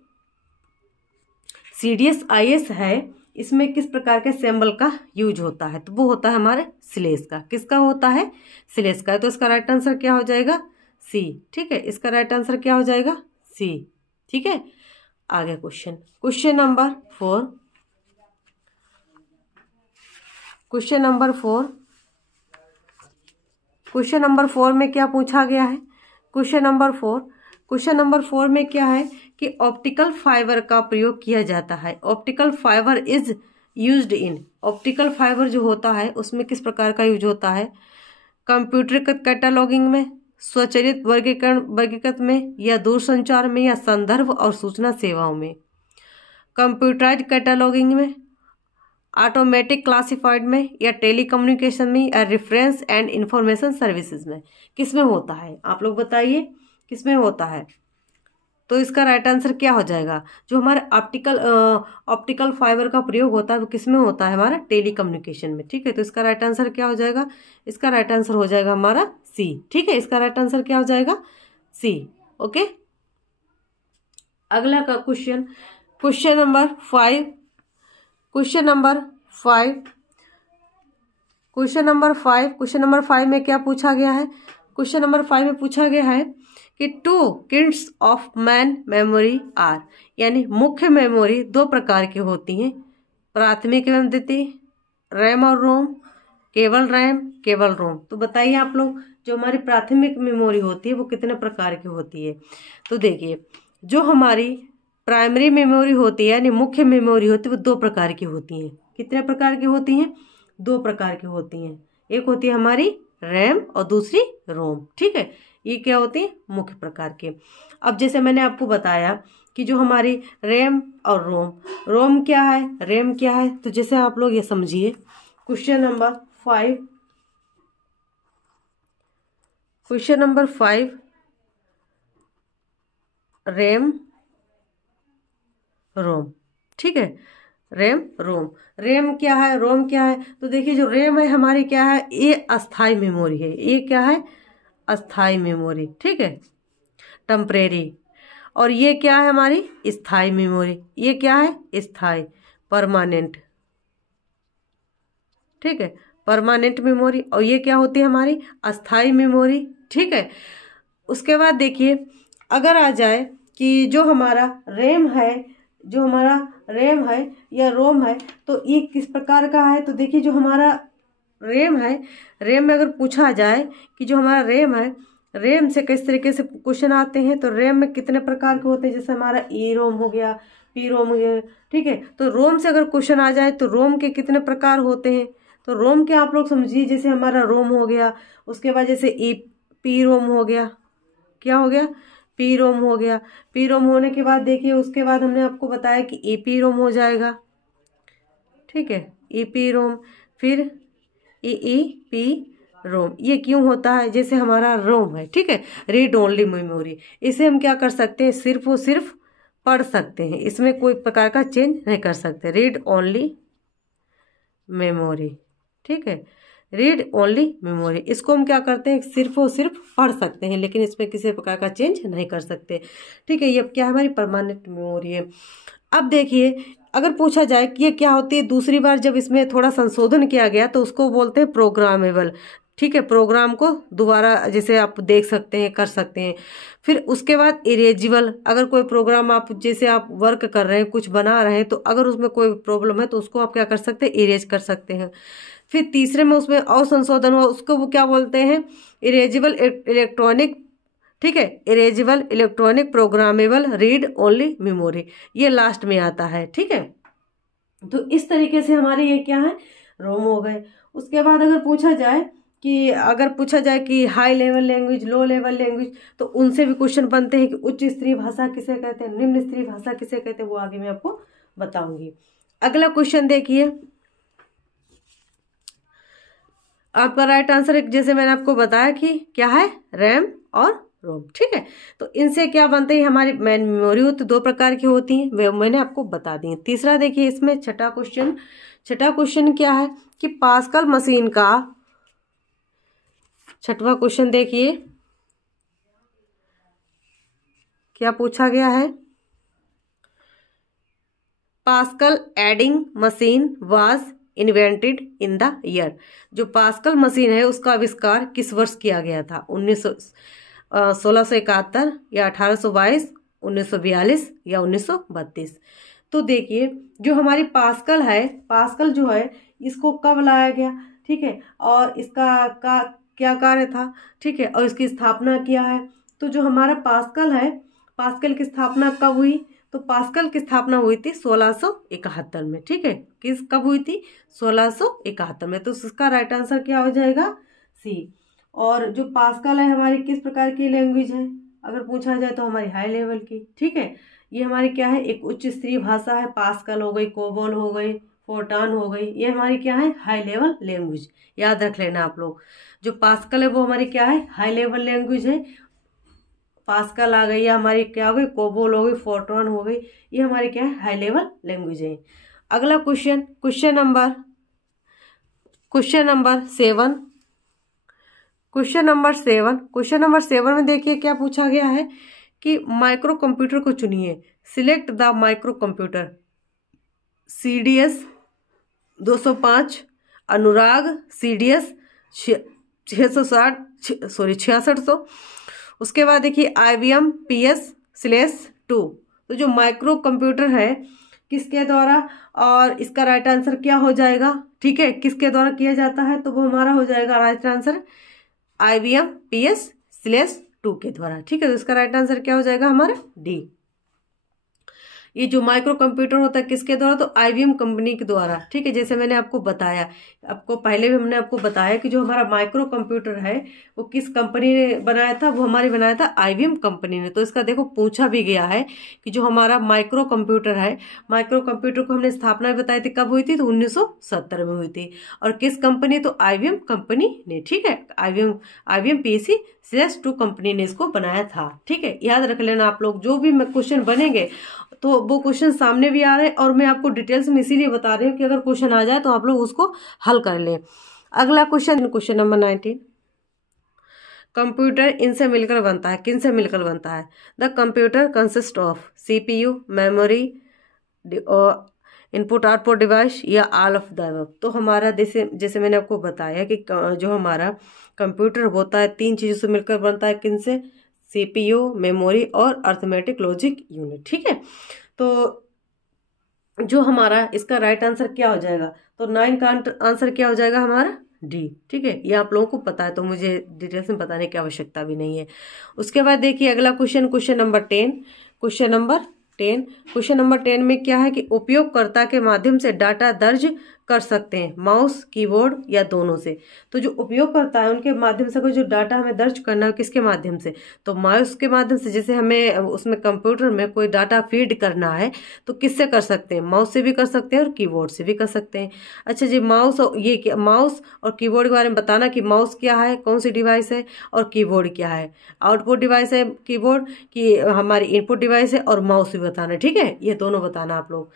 CDS-IS है इसमें किस प्रकार के सिंबल का यूज होता है, तो वो होता है हमारे स्लेश का। किसका होता है, स्लेश का। तो इसका राइट आंसर क्या हो जाएगा, सी। ठीक है, इसका राइट आंसर क्या हो जाएगा, सी। ठीक है, आगे क्वेश्चन नंबर 4। क्वेश्चन नंबर 4 में क्या पूछा गया है, क्वेश्चन नंबर 4 में क्या है कि ऑप्टिकल फाइबर का प्रयोग किया जाता है। Optical fibre is used in, optical fibre जो होता है उसमें किस प्रकार का यूज होता है, कंप्यूटरीकृत कैटलॉगिंग में, स्वचालित वर्गीकृत में या दूरसंचार में या संदर्भ और सूचना सेवाओं में। कंप्यूटराइज्ड कैटलॉगिंग में, ऑटोमेटिक क्लासिफाइड में, या टेलीकम्युनिकेशन में, या रेफरेंस एंड इंफॉर्मेशन सर्विसेज में? किस में होता है आप लोग बताइए, किस में होता है? तो इसका राइट आंसर क्या हो जाएगा? जो हमारे ऑप्टिकल फाइबर का प्रयोग होता है वो किस में होता है? हमारा टेलीकम्युनिकेशन में। ठीक है, तो इसका राइट आंसर क्या हो जाएगा? इसका राइट आंसर हो जाएगा हमारा सी। ठीक है, इसका राइट आंसर क्या हो जाएगा? सी। ओके, अगला का question, question number 5। Question number 5, question number 5 में क्या पूछा गया है? क्वेश्चन नंबर 5 में पूछा गया है कि 2 किंड्स ऑफ मेन मेमोरी आर, यानी मुख्य मेमोरी 2 प्रकार की होती हैं, प्राथमिक एवं द्वितीय, रैम और रोम, केवल रैम, केवल रोम। तो बताइए आप लोग, जो हमारी प्राथमिक मेमोरी होती है वो कितने प्रकार की होती है? तो देखिए, जो हमारी प्राइमरी मेमोरी होती है यानी मुख्य मेमोरी होती है वो 2 प्रकार की होती हैं। कितने प्रकार की होती हैं? 2 प्रकार की होती हैं। एक होती है हमारी रैम और दूसरी रोम। ठीक है, ये क्या होती है? मुख्य प्रकार के। अब जैसे मैंने आपको बताया कि जो हमारी रैम और रोम क्या है, रैम क्या है, तो जैसे आप लोग ये समझिए, question number 5, question number 5, RAM ROM. ठीक है, रैम रोम। रैम क्या है, रोम क्या है? तो देखिए, जो रैम है हमारी क्या है? ये अस्थाई मेमोरी है। ये क्या है? अस्थाई मेमोरी। ठीक है, टेम्परेरी। और ये क्या है? हमारी स्थाई मेमोरी। ये क्या है? स्थाई, परमानेंट। ठीक है, परमानेंट मेमोरी। और ये क्या होती है? हमारी अस्थाई मेमोरी। ठीक है, उसके बाद देखिए, अगर आ जाए कि जो हमारा रैम है, जो हमारा रैम है या रोम है, तो ये किस प्रकार का है? तो देखिए, जो हमारा रैम है, रैम में अगर पूछा जाए कि जो हमारा रैम है, रैम से किस तरीके से क्वेश्चन आते हैं, तो रैम में कितने प्रकार के होते हैं? जैसे हमारा ई रोम हो गया, पी रोम हो गया। ठीक है, तो रोम से अगर क्वेश्चन आ जाए तो रोम के कितने प्रकार होते हैं? तो रोम के आप लोग समझिए, जैसे हमारा रोम हो गया, उसके बाद जैसे ई पी रोम हो गया। क्या हो गया? पी रोम हो गया। पी रोम होने के बाद देखिए, उसके बाद हमने आपको बताया कि ई पी रोम हो जाएगा। ठीक है, ई पी रोम, फिर ई पी रोम। ये क्यों होता है? जैसे हमारा रोम है, ठीक है, रीड ओनली मेमोरी, इसे हम क्या कर सकते हैं? सिर्फ और सिर्फ पढ़ सकते हैं, इसमें कोई प्रकार का चेंज नहीं कर सकते। Read only memory. ठीक है, रीड ओनली मेमोरी, इसको हम क्या करते हैं? सिर्फ और सिर्फ पढ़ सकते हैं, लेकिन इसमें किसी प्रकार का चेंज नहीं कर सकते। ठीक है, ये क्या हमारी परमानेंट मेमोरी है। अब देखिए, अगर पूछा जाए कि ये क्या होती है, दूसरी बार जब इसमें थोड़ा संशोधन किया गया तो उसको बोलते हैं प्रोग्रामेबल। ठीक है, प्रोग्राम को दोबारा जैसे आप देख सकते हैं, कर सकते हैं। फिर उसके बाद इरेजिबल, अगर कोई प्रोग्राम आप जैसे आप वर्क कर रहे हैं, कुछ बना रहे हैं, तो अगर उसमें कोई प्रॉब्लम है तो उसको आप क्या कर सकते हैं? इरेज कर सकते हैं। फिर तीसरे में उसमें और संशोधन हुआ, उसको वो क्या बोलते हैं? Erasable electronic. ठीक है, erasable electronic programmable read only memory, ये लास्ट में आता है। ठीक है, तो इस तरीके से हमारे ये क्या है? रोम हो गए। उसके बाद अगर पूछा जाए कि high level language, low level language, तो उनसे भी क्वेश्चन बनते हैं कि उच्च स्तरीय भाषा किसे कहते हैं, निम्न स्तरीय भाषा किसे कहते हैं, वो आगे मैं आपको बताऊंगी। अगला क्वेश्चन देखिए, आपका राइट आंसर जैसे मैंने आपको बताया कि क्या है? रैम और रोम। ठीक है, तो इनसे क्या बनते हैं? हमारी मेन मेमोरी होती 2 प्रकार की होती हैं, वे मैंने आपको बता दी। तीसरा देखिए, इसमें छठा क्वेश्चन क्या है कि पास्कल मशीन का, छठवां क्वेश्चन देखिए क्या पूछा गया है। Pascal adding machine was invented in the year, जो पास्कल मशीन है उसका आविष्कार किस वर्ष किया गया था? 1671 या 1822, 1942 या 1932। तो देखिए, जो हमारी पास्कल है, पास्कल जो है इसको कब लाया गया? ठीक है, और इसका क्या कार्य था? ठीक है, और इसकी स्थापना किया है। तो जो हमारा पास्कल है, पास्कल की स्थापना कब हुई? तो पास्कल की स्थापना हुई थी 1671 में। ठीक है, कब हुई थी? 1671 में। तो इसका राइट आंसर क्या हो जाएगा? सी। और जो पास्कल है हमारी किस प्रकार की लैंग्वेज है? अगर पूछा जाए तो हमारी हाई लेवल की। ठीक है, ये हमारी क्या है? एक उच्च स्तरीय भाषा है। पास्कल हो गई, कोबोल हो गई, फोर्टान हो गई, ये हमारी क्या है, हाई लेवल लैंग्वेज, याद रख लेना आप लोग। जो पास्कल है वो हमारी क्या है, हाई लेवल लैंग्वेज है। पास्कल आ गई, या हमारी क्या हो गई, कोबोल हो गई, फोर्ट्रॉन हो गई, ये हमारी क्या है, हाई लेवल लैंग्वेज है। अगला question, question number 7। Question number 7 में देखिए क्या पूछा गया है कि माइक्रो कंप्यूटर को चुनिए। Select the micro computer. CDS 205, Anurag CDS 6600। उसके बाद देखिए IBM PS/2। तो जो माइक्रो कंप्यूटर है किसके द्वारा, और इसका राइट आंसर क्या हो जाएगा, ठीक है, किसके द्वारा किया जाता है, तो वो हमारा हो जाएगा राइट आंसर IBM PS/2 के द्वारा, ठीक है। तो इसका राइट आंसर क्या हो जाएगा हमारा डी। ये जो माइक्रो कंप्यूटर होता है किसके द्वारा, तो IBM कंपनी के द्वारा, ठीक है। जैसे मैंने आपको बताया, आपको पहले भी हमने आपको बताया कि जो हमारा माइक्रो कंप्यूटर है वो किस कंपनी ने बनाया था, वो हमारी बनाया था IBM कंपनी ने। तो इसका देखो पूछा भी गया है कि जो हमारा माइक्रो कंप्यूटर है, माइक्रो कंप्यूटर को हमने स्थापना बताई थी, कब हुई थी, तो 1970 में हुई थी। और किस कंपनी, तो IBM कंपनी ने, ठीक है। IBM PC/2 कंपनी ने इसको बनाया था, ठीक है। याद रख लेना आप लोग, जो भी क्वेश्चन बनेंगे तो वो क्वेश्चन सामने भी आ रहे हैं और मैं आपको डिटेल्स में इसीलिए बता रही हूँ कि अगर क्वेश्चन आ जाए तो आप लोग उसको हल कर लें। अगला क्वेश्चन नंबर 19। कंप्यूटर इनसे मिलकर बनता है, किन से मिलकर बनता है। The computer consist of CPU, memory, input output device, या ऑल ऑफ द अबव। तो हमारा जैसे मैंने आपको बताया कि जो हमारा कंप्यूटर होता है 3 चीज़ों से मिलकर बनता है, किन से, CPU, मेमोरी और अर्थमेटिक लॉजिक यूनिट, ठीक है। तो जो हमारा इसका राइट आंसर क्या हो जाएगा, तो 9 का आंसर क्या हो जाएगा हमारा डी, ठीक है। ये आप लोगों को पता है तो मुझे डिटेल्स में बताने की आवश्यकता भी नहीं है। उसके बाद देखिए अगला क्वेश्चन नंबर 10। क्वेश्चन नंबर 10 में क्या है कि उपयोगकर्ता के माध्यम से डाटा दर्ज कर सकते हैं, माउस, कीबोर्ड या दोनों से। तो जो उपयोगकर्ता है उनके माध्यम से कोई जो डाटा हमें दर्ज करना है किसके माध्यम से, तो माउस के माध्यम से। जैसे हमें उसमें कंप्यूटर में कोई डाटा फीड करना है तो किससे कर सकते हैं, माउस से भी कर सकते हैं और कीबोर्ड से भी कर सकते हैं। अच्छा जी, माउस और कीबोर्ड के बारे में बताना कि माउस क्या है, कौन सी डिवाइस है, और कीबोर्ड क्या है। आउटपुट डिवाइस है कीबोर्ड की, हमारी इनपुट डिवाइस है, और माउस भी बताना, ठीक है। ये दोनों बताना आप लोग।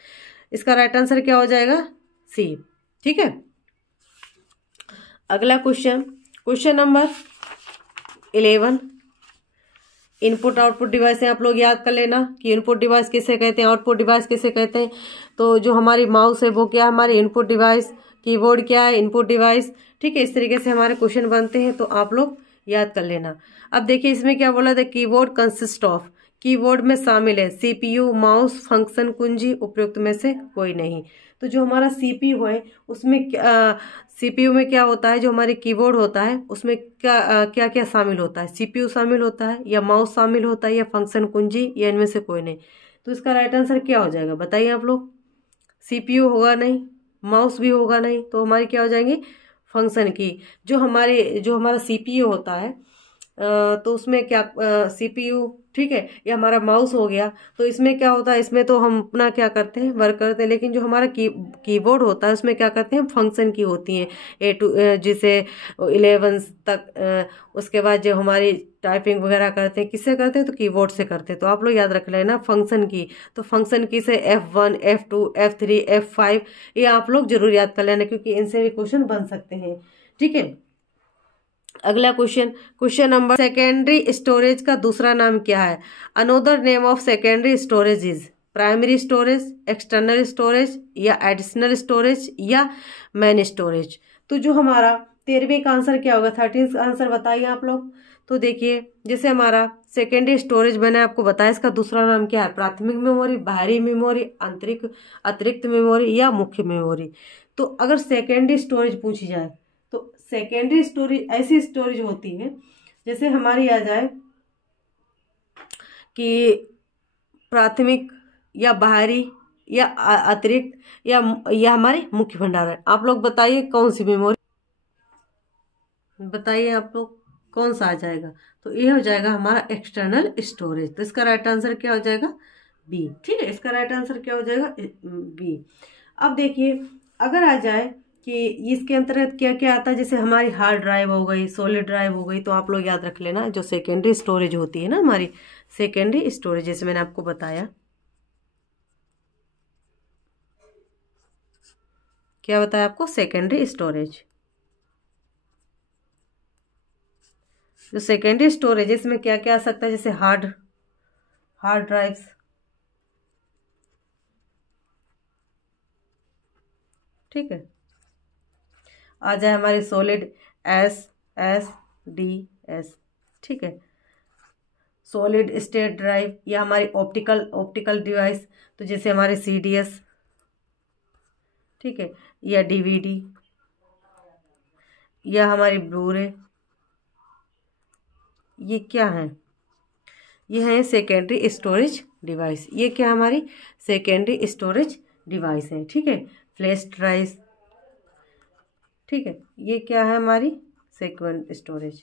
इसका राइट आंसर क्या हो जाएगा, सी, ठीक है। अगला question number 11। Input output device है, आप लोग याद कर लेना कि इनपुट डिवाइस किसे कहते हैं, आउटपुट डिवाइस किसे कहते हैं। तो जो हमारी माउस है वो क्या है, हमारी इनपुट डिवाइस, कीबोर्ड क्या है, इनपुट डिवाइस, ठीक है। इस तरीके से हमारे क्वेश्चन बनते हैं, तो आप लोग याद कर लेना। अब देखिए इसमें क्या बोला था, कीबोर्ड कंसिस्ट ऑफ, कीबोर्ड में शामिल है CPU, माउस, फंक्शन कुंजी, उपयुक्त में से कोई नहीं। तो जो हमारा CPU है उसमें CPU में क्या होता है, जो हमारे कीबोर्ड होता है उसमें क्या क्या शामिल होता है, CPU शामिल होता है, या माउस शामिल होता है, या फंक्शन कुंजी, या इनमें से कोई नहीं। तो इसका राइट आंसर क्या हो जाएगा बताइए आप लोग। CPU होगा नहीं, माउस भी होगा नहीं, तो हमारी क्या हो जाएंगी, फंक्शन की। जो हमारा CPU होता है तो उसमें क्या CPU, ठीक है, ये हमारा माउस हो गया। तो इसमें क्या होता है, इसमें तो हम अपना क्या करते हैं, वर्क करते हैं। लेकिन जो हमारा कीबोर्ड होता है उसमें क्या करते हैं, फंक्शन की होती हैं, जिसे 11 तक। उसके बाद जो हमारी टाइपिंग वगैरह करते हैं किससे करते हैं, तो कीबोर्ड से करते हैं। तो आप लोग याद रख लेना फंक्शन की। तो फंक्शन की से F1, F2, F3, F5 ये आप लोग जरूर याद कर लेना, क्योंकि इनसे भी क्वेश्चन बन सकते हैं, ठीक है। अगला क्वेश्चन नंबर, सेकेंडरी स्टोरेज का दूसरा नाम क्या है। Another name of secondary storage is primary storage, external storage, या एडिशनल स्टोरेज, या मेन स्टोरेज। तो जो हमारा 13वीं का आंसर क्या होगा, 13 का आंसर बताइए आप लोग। तो देखिए जैसे हमारा सेकेंडरी स्टोरेज मैंने आपको बताया, इसका दूसरा नाम क्या है, प्राथमिक मेमोरी, बाहरी मेमोरी, अतिरिक्त मेमोरी, या मुख्य मेमोरी। तो अगर सेकेंडरी स्टोरेज पूछी जाए तो सेकेंडरी स्टोरेज ऐसी स्टोरेज होती है, जैसे हमारी आ जाए कि प्राथमिक, या बाहरी, या अतिरिक्त, या हमारे मुख्य भंडार है। आप लोग बताइए कौन सी मेमोरी, बताइए आप लोग कौन सा आ जाएगा। तो ये हो जाएगा हमारा एक्सटर्नल स्टोरेज। तो इसका राइट आंसर क्या हो जाएगा, बी, ठीक है। इसका राइट आंसर क्या हो जाएगा, बी। अब देखिए अगर आ जाए कि इसके अंतर्गत क्या क्या आता है, जैसे हमारी हार्ड ड्राइव हो गई, सॉलिड ड्राइव हो गई, तो आप लोग याद रख लेना जो सेकेंडरी स्टोरेज होती है ना हमारी, सेकेंडरी स्टोरेज जैसे मैंने आपको बताया, क्या बताया आपको, सेकेंडरी स्टोरेज। जो सेकेंडरी स्टोरेज इसमें क्या क्या आ सकता है, जैसे हार्ड ड्राइव्स, ठीक है। आ जाए हमारे solid, S S D S, ठीक है। सॉलिड स्टेट ड्राइव या हमारी ऑप्टिकल डिवाइस, तो जैसे हमारे CDS, ठीक है, या DVD, या हमारी ब्लूरे, ये क्या है, ये है सेकेंडरी स्टोरेज डिवाइस। ये क्या हमारी सेकेंडरी स्टोरेज डिवाइस है, ठीक है। फ्लैश ड्राइव, ठीक है, ये क्या है हमारी सेकेंडरी स्टोरेज।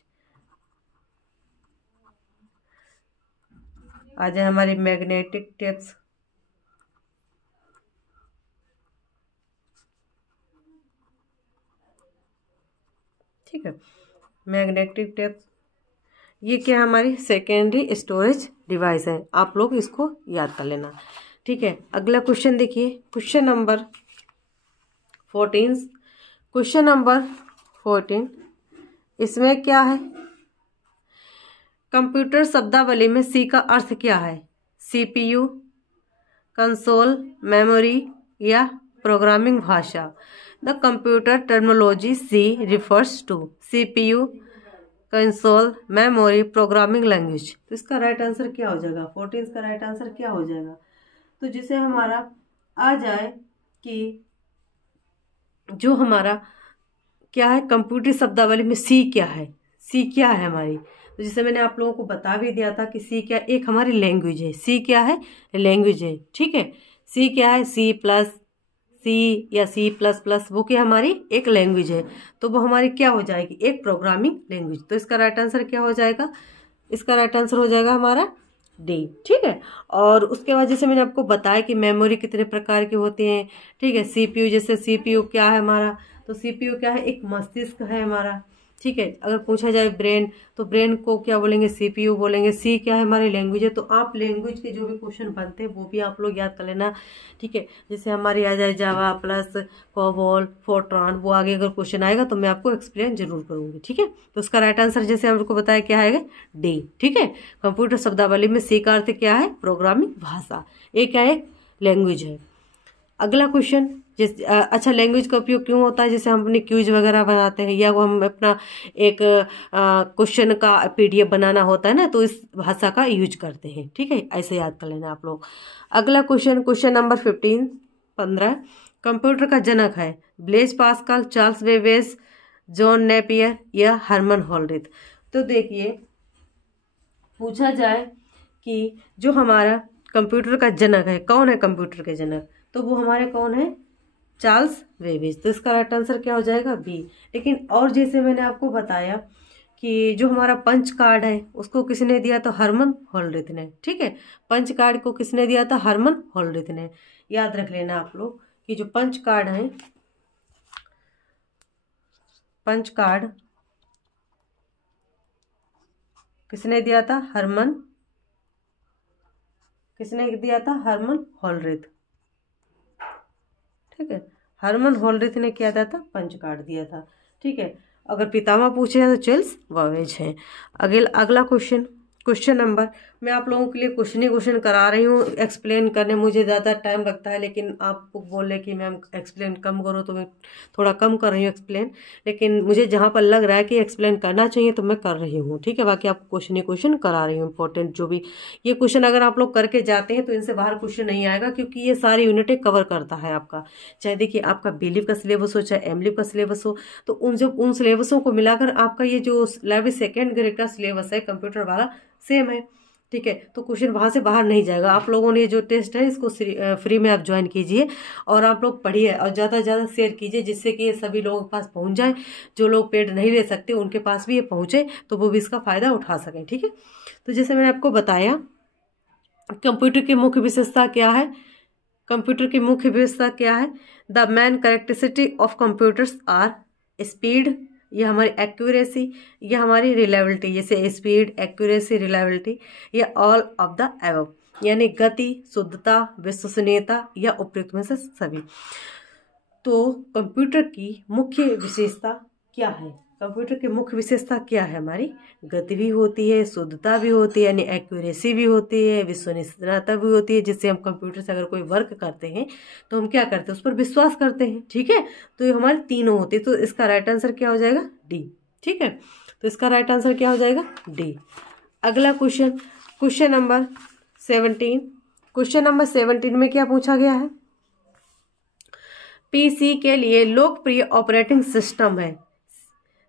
आ जाए हमारी मैग्नेटिक टेप्स, ठीक है, मैग्नेटिक टेप्स, ये क्या हमारी सेकेंडरी स्टोरेज डिवाइस है। आप लोग इसको याद कर लेना, ठीक है। अगला क्वेश्चन देखिए, क्वेश्चन नंबर 14। क्वेश्चन नंबर 14 इसमें क्या है, कंप्यूटर शब्दावली में सी का अर्थ क्या है, CPU, कंसोल, मेमोरी या प्रोग्रामिंग भाषा। The computer terminology C refers to CPU, console, memory, programming language. तो इसका राइट आंसर क्या हो जाएगा, 14 का राइट आंसर क्या हो जाएगा। तो जिसे हमारा आ जाए कि जो हमारा क्या है, कंप्यूटर शब्दावली में सी क्या है, सी क्या है हमारी। तो जैसे मैंने आप लोगों को बता भी दिया था कि सी क्या, एक हमारी लैंग्वेज है, सी क्या है, लैंग्वेज है, ठीक है। सी क्या है, C++ या C++, वो क्या हमारी एक लैंग्वेज है, तो वो हमारी क्या हो जाएगी, एक प्रोग्रामिंग लैंग्वेज। तो इसका राइट आंसर क्या हो जाएगा, इसका राइट आंसर हो जाएगा हमारा D, ठीक है। और उसके बाद जैसे मैंने आपको बताया कि मेमोरी कितने प्रकार की होती हैं, ठीक है। CPU, जैसे CPU क्या है हमारा, तो CPU क्या है, एक मस्तिष्क है हमारा, ठीक है। अगर पूछा जाए ब्रेन, तो ब्रेन को क्या बोलेंगे, CPU बोलेंगे। सी क्या है, हमारी लैंग्वेज है। तो आप लैंग्वेज के जो भी क्वेश्चन बनते हैं वो भी आप लोग याद कर लेना, ठीक है। जैसे हमारी आ जाए जावा प्लस, कोबोल, फोर्ट्रॉन, वो आगे अगर क्वेश्चन आएगा तो मैं आपको एक्सप्लेन जरूर करूंगी, ठीक है। तो उसका राइट आंसर जैसे हमको बताया क्या आएगा, D, ठीक है। कंप्यूटर शब्दावली में सी का अर्थ क्या है, प्रोग्रामिंग भाषा, एक क्या है, लैंग्वेज है। अगला क्वेश्चन, जिस अच्छा, लैंग्वेज का उपयोग क्यों होता है, जैसे हम अपने क्यूज वगैरह बनाते हैं या वो हम अपना एक क्वेश्चन का PDF बनाना होता है ना, तो इस भाषा का यूज करते हैं, ठीक है। ऐसे याद कर लेना आप लोग। अगला क्वेश्चन, क्वेश्चन नंबर 15 कंप्यूटर का जनक है, Blaise Pascal, Charles Babbage, John Napier या हरमन होल्डिथ। तो देखिए, पूछा जाए कि जो हमारा कंप्यूटर का जनक है, कौन है कंप्यूटर के जनक, तो वो हमारे कौन है, चार्ल्स बेबेज। तो इसका राइट आंसर क्या हो जाएगा, B। लेकिन और जैसे मैंने आपको बताया कि जो हमारा पंच कार्ड है उसको किसने दिया, तो हरमन होल्डिथ ने, ठीक है। पंच कार्ड को किसने दिया था, हरमन होल्डिथ ने। याद रख लेना आप लोग कि जो पंच कार्ड है, पंच कार्ड किसने दिया था, किसने दिया था, हरमन होल्डिथ, ठीक है। हरमन होल्डिथ ने क्या दिया था, पंच कार्ड दिया था, ठीक है। अगर पितामह पूछे तो चार्ल्स बेबेज है। अगला क्वेश्चन, क्वेश्चन नंबर, मैं आप लोगों के लिए क्वेश्चन ही क्वेश्चन करा रही हूँ, एक्सप्लेन करने मुझे ज़्यादा टाइम लगता है, लेकिन आपको बोले कि मैम एक्सप्लेन कम करो तो मैं थोड़ा कम कर रही हूँ एक्सप्लेन, लेकिन मुझे जहाँ पर लग रहा है कि एक्सप्लेन करना चाहिए तो मैं कर रही हूँ, ठीक है। बाकी आपको क्वेश्चन ही क्वेश्चन करा रही हूँ इंपॉर्टेंट जो भी। ये क्वेश्चन अगर आप लोग करके जाते हैं तो इनसे बाहर क्वेश्चन नहीं आएगा, क्योंकि ये सारी यूनिटें कवर करता है आपका, चाहे देखिए आपका बिलीव का सिलेबस हो, चाहे एमलीव का सिलेबस हो। तो उन सिलेबसों को मिलाकर आपका ये जो लाइब्रेरी सेकेंड ग्रेड का सिलेबस है कंप्यूटर वाला, सेम है, ठीक है। तो क्वेश्चन वहां से बाहर नहीं जाएगा। आप लोगों ने जो टेस्ट है इसको फ्री में आप ज्वाइन कीजिए और आप लोग पढ़िए और ज़्यादा से ज़्यादा शेयर कीजिए, जिससे कि ये सभी लोगों के पास पहुंच जाए। जो लोग पेड नहीं ले सकते उनके पास भी ये पहुंचे, तो वो भी इसका फ़ायदा उठा सकें, ठीक है। तो जैसे मैंने आपको बताया, कंप्यूटर की मुख्य विशेषता क्या है, कंप्यूटर की मुख्य विशेषता क्या है? The main characteristic of computers are speed, ये हमारी एक्यूरेसी, ये हमारी रिलायबिलिटी, जैसे स्पीड, एक्यूरेसी, रिलायबिलिटी, ये ऑल ऑफ द एबव, यानी गति, शुद्धता, विश्वसनीयता या उपयुक्त में से सभी। तो कंप्यूटर की मुख्य विशेषता क्या है? कंप्यूटर की मुख्य विशेषता क्या है? हमारी गति भी होती है, शुद्धता भी होती है, यानी एक्यूरेसी भी होती है, विश्वसनीयता भी होती है, जिससे हम कंप्यूटर से अगर कोई वर्क करते हैं तो हम क्या करते हैं? उस पर विश्वास करते हैं। ठीक है, तो ये हमारे तीनों होते हैं। तो इसका राइट आंसर क्या हो जाएगा? डी। ठीक है, तो इसका राइट आंसर क्या हो जाएगा? डी। अगला question, question number 17। Question number 17 में क्या पूछा गया है? पीसी के लिए लोकप्रिय ऑपरेटिंग सिस्टम है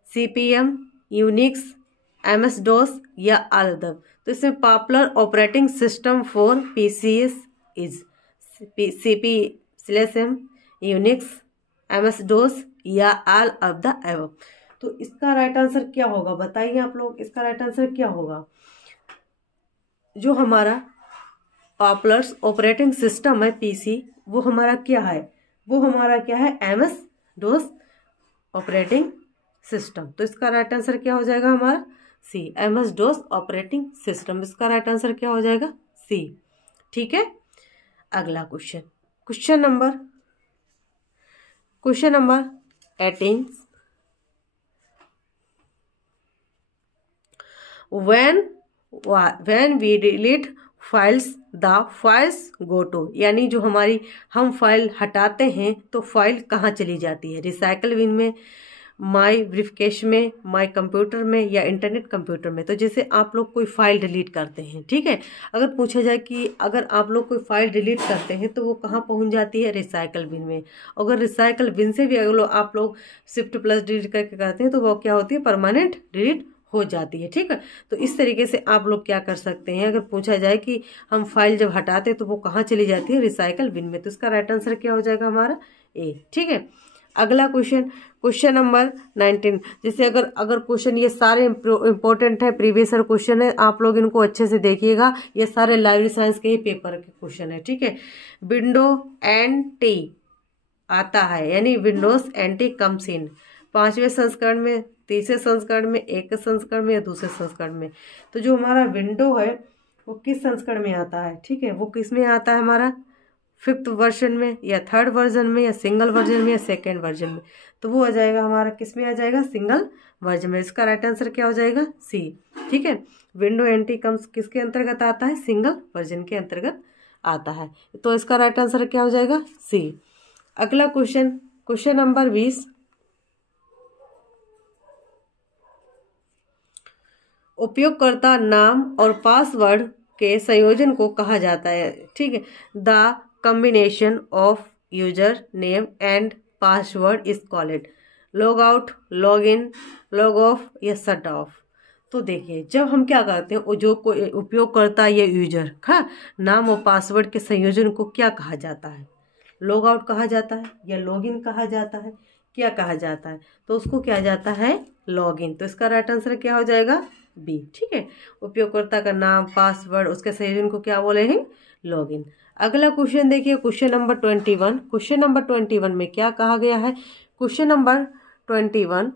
सीपीएम, यूनिक्स, एमएस डॉस या अदर। तो इसमें popular operating system for PCs is CPM, Unix, MS DOS या ऑल ऑफ द एबव। तो इसका राइट आंसर क्या होगा? बताइए आप लोग, इसका राइट आंसर क्या होगा? जो हमारा पॉपुलर ऑपरेटिंग सिस्टम है पीसी, वो हमारा क्या है? वो हमारा क्या है? MS DOS operating system. तो इसका राइट आंसर क्या हो जाएगा हमारा? C, MS DOS operating system. इसका राइट आंसर क्या हो जाएगा? सी। ठीक है, अगला question, question number 18। when we delete files the files go to, यानी जो हमारी हम फाइल हटाते हैं तो फाइल कहाँ चली जाती है? रिसाइकल बिन में, माई ब्रीफकेस में, माई कंप्यूटर में या इंटरनेट कंप्यूटर में। तो जैसे आप लोग कोई फाइल डिलीट करते हैं, ठीक है, अगर पूछा जाए कि अगर आप लोग कोई फाइल डिलीट करते हैं तो वो कहाँ पहुँच जाती है? रिसाइकल बिन में। अगर रिसाइकल बिन से भी अगर आप लोग शिफ्ट प्लस डिलीट करके करते हैं तो वो क्या होती है? परमानेंट डिलीट हो जाती है। ठीक है, तो इस तरीके से आप लोग क्या कर सकते हैं? अगर पूछा जाए कि हम फाइल जब हटाते हैं तो वो कहाँ चली जाती है? रिसाइकल बिन में। तो इसका राइट आंसर क्या हो जाएगा हमारा? ए। ठीक है, अगला क्वेश्चन, क्वेश्चन नंबर 19। जैसे अगर क्वेश्चन ये सारे इंपॉर्टेंट है, प्रीवियस ईयर क्वेश्चन है, आप लोग इनको अच्छे से देखिएगा। ये सारे लाइब्रेरी साइंस के ही पेपर के क्वेश्चन है। ठीक है, विंडो NT आता है, यानी विंडोज NT कम्स इन 5वें संस्करण में, 3रे संस्करण में, 1 संस्करण में या 2 संस्करण में। तो जो हमारा विंडो है वो किस संस्करण में आता है? ठीक है, वो किस में आता है? हमारा 5th वर्जन में या 3rd वर्जन में या सिंगल वर्जन में या 2nd वर्जन में। तो वो आ जाएगा हमारा किस में आ जाएगा? सिंगल वर्जन में। इसका राइट आंसर क्या हो जाएगा? सी। ठीक है, विंडो NT कम्स किसके अंतर्गत आता है? सिंगल वर्जन के अंतर्गत आता है। तो इसका राइट आंसर क्या हो जाएगा? सी। अगला क्वेश्चन, क्वेश्चन नंबर 20। उपयोगकर्ता नाम और पासवर्ड के संयोजन को कहा जाता है। ठीक है, the combination of user name and password is called log out, log in, log of या शट ऑफ। तो देखिए, जब हम क्या करते हैं, जो कोई उपयोगकर्ता या यूजर का नाम और पासवर्ड के संयोजन को क्या कहा जाता है? लॉग आउट कहा जाता है या लॉग इन कहा जाता है, क्या कहा जाता है? तो उसको क्या जाता है? Log in. तो इसका राइट आंसर क्या हो जाएगा? बी। ठीक है, उपयोगकर्ता का नाम, पासवर्ड, उसके संयोजन को क्या बोले हैं? Log in. अगला क्वेश्चन देखिए, क्वेश्चन नंबर 21। क्वेश्चन नंबर 21 में क्या कहा गया है? क्वेश्चन नंबर 21,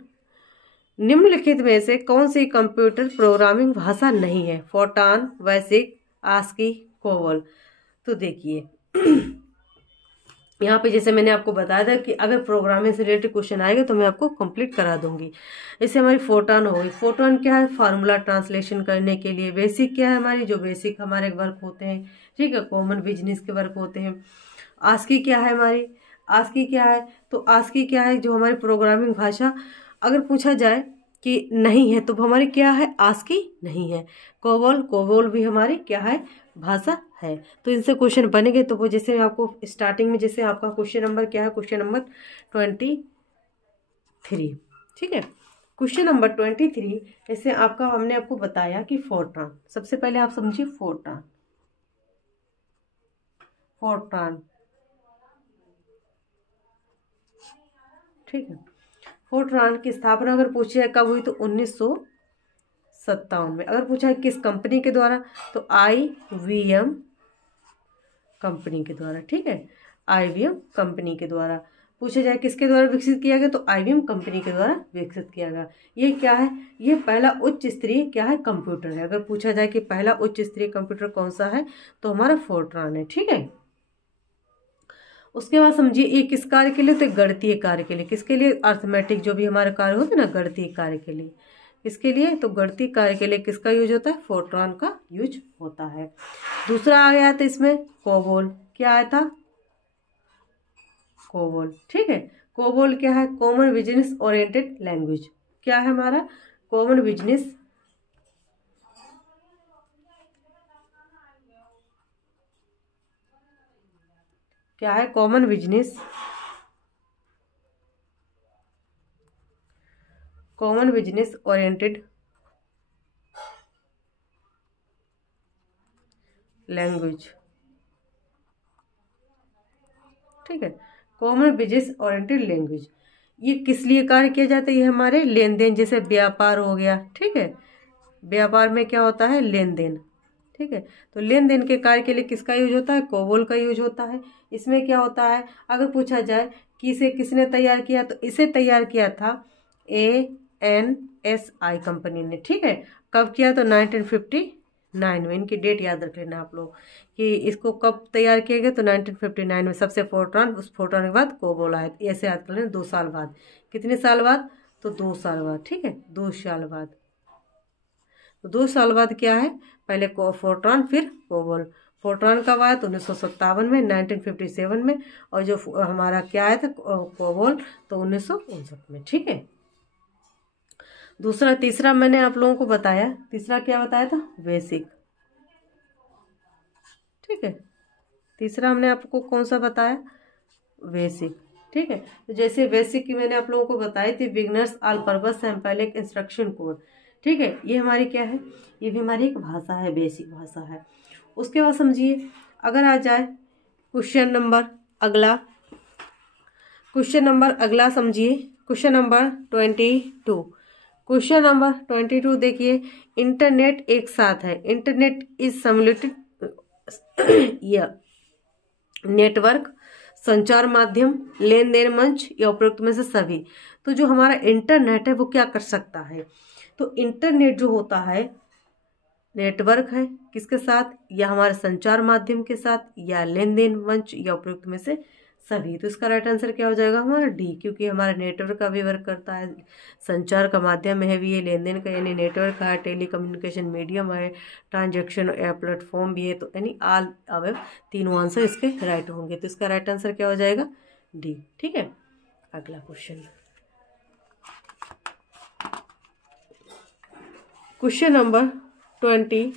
निम्नलिखित में से कौन सी कंप्यूटर प्रोग्रामिंग भाषा नहीं है? फोर्टान, बेसिक, आस्की, कोबोल। तो देखिए यहाँ पे जैसे मैंने आपको बताया था कि अगर प्रोग्रामिंग से रिलेटेड क्वेश्चन आएगा तो मैं आपको कंप्लीट करा दूंगी। जैसे हमारी फोर्टान हो गई। फोर्टान क्या है? फार्मूला ट्रांसलेशन करने के लिए। बेसिक क्या है? हमारी जो बेसिक हमारे वर्क होते हैं, ठीक है, कॉमन बिजनेस के वर्क होते हैं। आस्की क्या है हमारी? आस्की क्या है? तो आस्की क्या है? जो हमारी प्रोग्रामिंग भाषा अगर पूछा जाए कि नहीं है तो हमारी क्या है? आस्की नहीं है। कोबोल, कोबोल भी हमारी क्या है? भाषा है। तो इनसे क्वेश्चन बनेंगे। तो वो जैसे आपको स्टार्टिंग में जैसे आपका क्वेश्चन नंबर क्या है? Question number 23। ठीक है, क्वेश्चन नंबर 23 जैसे आपका हमने आपको बताया कि फोर्ट्रान। सबसे पहले आप समझिए फोर्ट्रान। फोर्ट्रान, ठीक है, फोर्ट्रान की स्थापना अगर पूछी है कब हुई तो 1957 में। अगर पूछा है किस कंपनी के द्वारा तो IBM कंपनी के द्वारा, ठीक है, IBM कंपनी के द्वारा। पूछा जाए किसके द्वारा विकसित किया गया, तो IBM कंपनी के द्वारा विकसित किया गया। ये क्या है, ये पहला उच्च स्तरीय क्या है, कंप्यूटर है। अगर पूछा जाए कि पहला उच्च स्तरीय कंप्यूटर कौन सा है, तो हमारा फोर्ट्रॉन है, ठीक है। उसके बाद समझिए ये किस कार्य के लिए, तो गणितीय कार्य के लिए। किसके लिए, अर्थमेटिक जो भी हमारे कार्य होते हैं ना, गणितीय कार्य के लिए। किसके लिए, तो गणितीय कार्य के लिए किसका यूज होता है, फोर्ट्रॉन का यूज होता है। दूसरा आ गया था इसमें कोबोल। क्या आया था, कोबोल, ठीक है। कोबोल क्या है, कॉमन बिजनेस ओरिएंटेड लैंग्वेज। क्या है हमारा, कॉमन बिजनेस क्या है, कॉमन बिजनेस ओरिएंटेड लैंग्वेज, ठीक है, कॉमन बिजनेस ओरिएंटेड लैंग्वेज। ये किस लिए कार्य किया जाता है, ये हमारे लेन देन, जैसे व्यापार हो गया, ठीक है। व्यापार में क्या होता है, लेन देन, ठीक है। तो लेन देन के कार्य के लिए किसका यूज होता है, कोबोल का यूज होता है। इसमें क्या होता है, अगर पूछा जाए कि इसे किसने तैयार किया, तो इसे तैयार किया था ANSI कंपनी ने, ठीक है। कब किया, तो 1959 में। इनकी डेट याद रख लेना आप लोग कि इसको कब तैयार किया गया, तो 1959 में। सबसे फोर्ट्रॉन, उस फोर्ट्रॉन के बाद कोबोल आया, ऐसे याद कर लेना। 2 साल बाद, कितने साल बाद, तो 2 साल बाद, ठीक है, 2 साल बाद। तो 2 साल बाद क्या है, पहले फोर्ट्रॉन फिर कोबोल। फोर्ट्रॉन कब आया, तो 1957 में, 1957 में। और जो हमारा क्या आया था, कोबोल, तो 1959 में, ठीक है। दूसरा, तीसरा मैंने आप लोगों को बताया, तीसरा क्या बताया था, बेसिक, ठीक है। तीसरा हमने आपको कौन सा बताया, बेसिक, ठीक है। तो जैसे बेसिक की मैंने आप लोगों को बताई थी, beginners all purpose sympathetic instruction code, ठीक है। ये हमारी क्या है, ये भी हमारी एक भाषा है, बेसिक भाषा है। उसके बाद समझिए, अगर आ जाए क्वेश्चन नंबर अगला, क्वेश्चन नंबर अगला समझिए, क्वेश्चन नंबर 22। क्वेश्चन नंबर 22 देखिए, इंटरनेट एक साथ है, इंटरनेट इज सिम्युलेटेड या नेटवर्क, संचार माध्यम, लेन देन मंच, या उपरोक्त में से सभी। तो जो हमारा इंटरनेट है वो क्या कर सकता है, तो इंटरनेट जो होता है नेटवर्क है, किसके साथ, या हमारे संचार माध्यम के साथ, या लेन देन मंच, या उपयुक्त में से सभी। तो इसका राइट आंसर क्या हो जाएगा हमारा डी, क्योंकि हमारा नेटवर्क का भी वर्क करता है, संचार का माध्यम है भी, ये लेन देन का यानी नेटवर्क का है, टेली कम्युनिकेशन मीडियम है, ट्रांजेक्शन या प्लेटफॉर्म भी है। तो यानी ऑल अब तीनों आंसर इसके राइट होंगे। तो इसका राइट आंसर क्या हो जाएगा, डी, ठीक है। अगला क्वेश्चन, क्वेश्चन नंबर 23